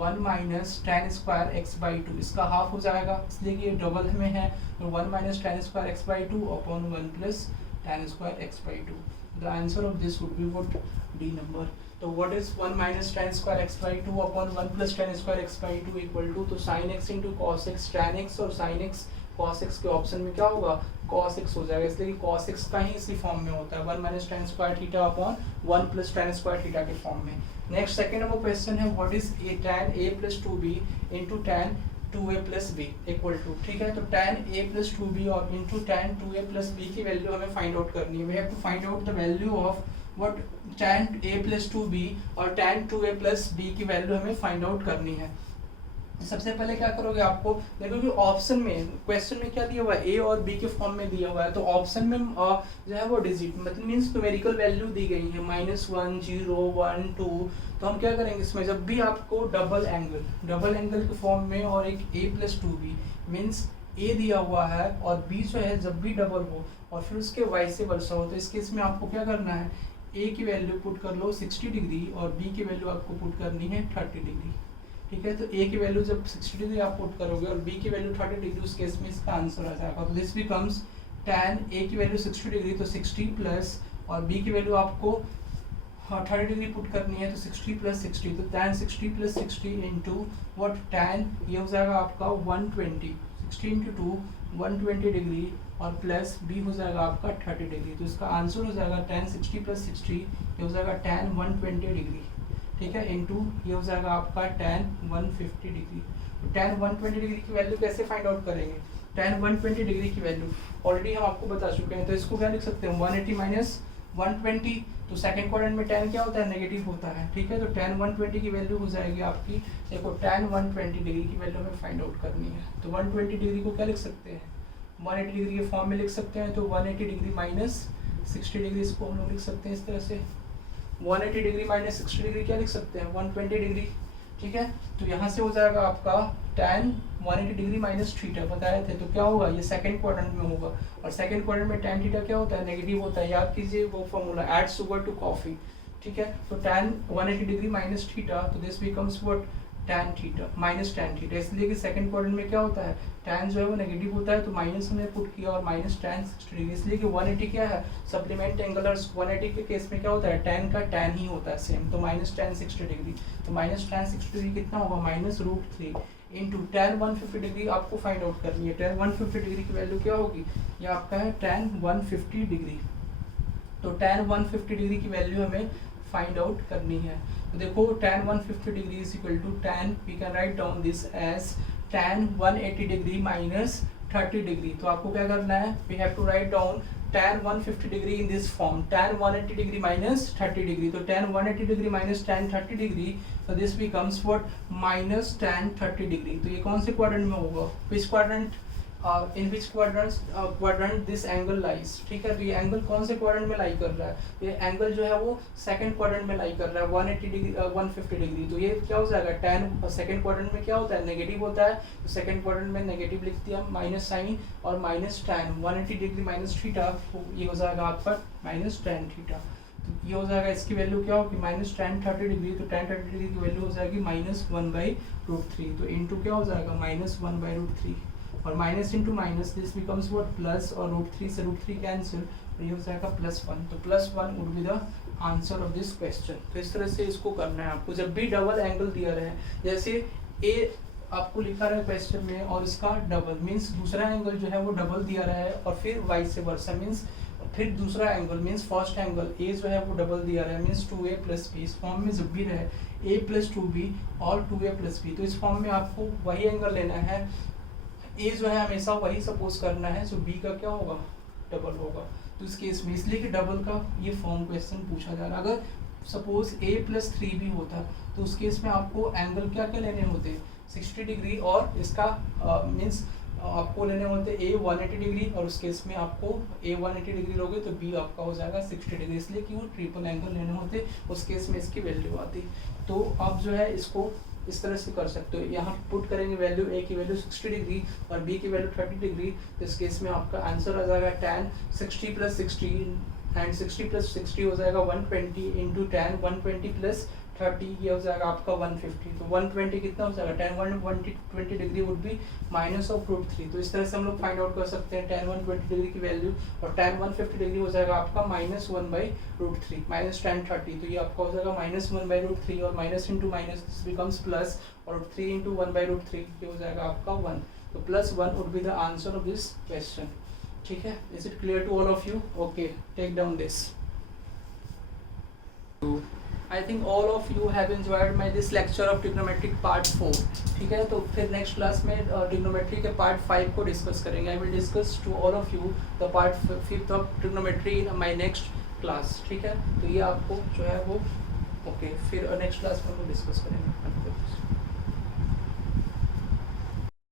1 माइनस tan स्क्वायर x/2। इसका हाफ हो जाएगा इसलिए कि ये डबल में है। तो 1 minus tan square x/2 upon 1 plus tan square x/2। The answer of this would be what? D number. तो what is 1 minus tan square x/2 upon 1 plus tan square x/2 equal to? तो sin x into cos x, tan x और sin x cos x के option में क्या होगा cos x हो जाएगा, इसलिए कि cos x का ही इसी फॉर्म में होता है 1 minus tan square theta upon 1 plus tan square theta के फॉर्म में। नेक्स्ट सेकेंड नंबर क्वेश्चन है what is a tan a plus 2b into tan 2a plus b equal to. ठीक है, तो tan a plus 2b और into tan 2a plus b की value हमें find out करनी है। We have to find out the value of what tan a plus 2b और tan 2a plus b की वैल्यू हमें फाइंड आउट करनी है। सबसे पहले क्या करोगे, आपको देखो कि ऑप्शन में क्वेश्चन में क्या दिया हुआ है a और b के फॉर्म में दिया हुआ है। तो ऑप्शन में जो है वो डिजिट मतलब मीन्स न्यूमेरिकल वैल्यू दी गई है -1 0 1 2। तो हम क्या करेंगे इसमें जब भी आपको डबल एंगल के फॉर्म में और एक a plus 2b means a दिया हुआ है और b जो है जब भी डबल हो और फिर उसके वाइस वर्सा हो, तो इस केस में आपको क्या करना है a की वैल्यू पुट कर लो 60 डिग्री और b की वैल्यू आपको पुट करनी है 30 डिग्री। ठीक है, तो a की वैल्यू जब 60 डिग्री आप पुट करोगे और b की वैल्यू 30 डिग्री, उस केस में इसका आंसर आ जाएगा। तो दिस बिकम्स tan a की वैल्यू 60 डिग्री तो 60 प्लस और b की वैल्यू आपको 30 डिग्री पुट करनी है तो 60 प्लस 60। तो tan 60 plus 60 into what tan ये हो जाएगा आपका 120, 60 इंटू 2 120 डिग्री और प्लस b हो जाएगा आपका 30 डिग्री। तो इसका आंसर हो जाएगा tan 60 प्लस 60 ये हो जाएगा tan 120 डिग्री। ठीक है, इंटू ये हो जाएगा आपका tan 150 डिग्री। तो tan 120 डिग्री की वैल्यू कैसे फाइंड आउट करेंगे? tan 120 डिग्री की वैल्यू ऑलरेडी हम आपको बता चुके हैं, तो इसको क्या लिख सकते हैं 180 माइनस 120। तो सेकंड क्वाड्रेंट में tan क्या होता है नेगेटिव होता है। ठीक है, तो tan 120 की वैल्यू हो जाएगी आपकी, देखो tan 120 डिग्री की वैल्यू हमें फाइंड आउट करनी है। तो 120 डिग्री को क्या लिख सकते हैं 180 डिग्री के फॉर्म में लिख सकते हैं। तो 180 डिग्री माइनस 60 डिग्री इसको हम लोग लिख सकते हैं इस तरह से। 180 डिग्री माइनस 60 डिग्री क्या लिख सकते हैं 120 डिग्री। ठीक है, तो यहाँ से हो जाएगा आपका tan 180 डिग्री माइनस थीटा बताए थे, तो क्या होगा ये सेकंड क्वाड्रेंट में होगा और सेकंड क्वाड्रेंट में tan थीटा क्या होता है नेगेटिव होता है। याद कीजिए वो formula add sugar to coffee. ठीक है, तो tan 180 डिग्री माइनस थीटा तो this becomes what tan theta minus tan theta, इसलिए कि सेकंड क्वाड्रेंट में क्या होता है tan जो है वो नेगेटिव होता है तो माइनस हमने पुट किया और माइनस tan 60 डिग्री, इसलिए कि 180 क्या है सप्लीमेंट एंगल और 180 के केस में क्या होता है tan का tan ही होता है सेम, तो माइनस tan 60 डिग्री। तो माइनस tan 60 डिग्री कितना होगा -√3 इंटू tan 150 डिग्री आपको फाइंड आउट करनी है। tan 150 डिग्री की वैल्यू क्या होगी, ये आपका है tan 150 डिग्री। तो tan 150 डिग्री की वैल्यू हमें फाइंड आउट करनी है। तो देखो tan 150 degree is equal to tan we can write down this as tan 180 degree minus 30 degree. तो आपको क्या करना है we have to write down tan 150 degree in this form tan 180 degree minus 30 degree. तो tan 180 degree minus tan 30 degree तो this becomes what minus tan 30 degree. तो ये कौन से क्वाड्रेंट में होगा, विच quadrant in which quadrant this angle lies, ठीक है। तो ये एंगल कौन से क्वाड्रेंट में लाई कर रहा है, ये एंगल जो है वो सेकंड क्वाड्रेंट में लाई कर रहा है 180 डिग्री 150 डिग्री। तो ये क्या हो जाएगा, tan सेकंड क्वाड्रेंट में क्या होता है, नेगेटिव होता है, तो सेकंड क्वाड्रेंट में नेगेटिव लिख दिया, माइनस साइन और minus tan 180 degree minus theta, ये हो जाएगा आपका माइनस tan थीटा। तो ये हो जाएगा, इसकी वैल्यू क्या होगी, माइनस tan 30 डिग्री, तो tan 30 डिग्री की वैल्यू हो जाएगी -1/√3। तो इंटू क्या हो जाएगा, -1/√3, और minus into minus this becomes what, plus, और √3 से √3 कैंसिल, तो ये हो जाएगा +1। तो +1 would be the answer of this question. तो इस तरह से इसको करना है आपको। जब भी डबल एंगल दिया रहे, जैसे ए आपको लिखा रहा है क्वेश्चन में और इसका डबल, मीन्स दूसरा एंगल जो है वो डबल दिया रहा है, और फिर वाइस वर्सा, मीन्स फिर दूसरा angle means first angle A जो है वो डबल दिया रहा है, मीन्स 2a + b। इस फॉर्म में जब भी रहे a + 2b और 2a + b, तो इस फॉर्म में आपको वही एंगल लेना है। ए जो है हमेशा वही सपोज करना है, सो बी का क्या होगा, डबल होगा। तो इस केस में इसलिए कि डबल का ये फॉर्म क्वेश्चन पूछा जा रहा है। अगर सपोज a + 3b होता तो उस केस में आपको एंगल क्या क्या लेने होते, 60 डिग्री, और इसका मीन्स आपको लेने होते a 180 डिग्री, और उस केस में आपको a 180 डिग्री लोगे तो b आपका हो जाएगा 60 डिग्री, इसलिए कि वो ट्रिपल एंगल लेने होते, उस केस में इसकी वैल्यू आती। तो आप जो है इसको इस तरह से कर सकते हो, यहाँ पुट करेंगे वैल्यू, a की वैल्यू 60 डिग्री और b की वैल्यू 30 डिग्री, तो इस केस में आपका आंसर आ जाएगा tan 60 + 60, एंड 60 + 60 हो जाएगा 120 इंटू tan 120 + 30, ये हो जाएगा आपका 150। तो 120 कितना हो जाएगा, tan 120 डिग्री वुड बी -√3। तो इस तरह से हम लोग फाइंड आउट कर सकते हैं tan 120 डिग्री की वैल्यू, और tan 150 डिग्री हो जाएगा आपका -1/√3 -tan 30। तो ये आपका हो जाएगा -1/√3, और minus into minus this becomes plus, और 3 इंटू 1/√3 ये हो जाएगा आपका 1। तो +1 would be the answer of this question. ठीक है, is it clear to all of you? Okay, take down this. I think all of you have enjoyed my this lecture of trigonometric part 4। ठीक है, तो फिर next class में trigonometry के part 5 को discuss करेंगे। I will discuss to all of you the part 5th of trigonometry in my next class। ठीक है, तो ये आपको जो है वो ओके, फिर नेक्स्ट क्लास में हम डिस्कस करेंगे।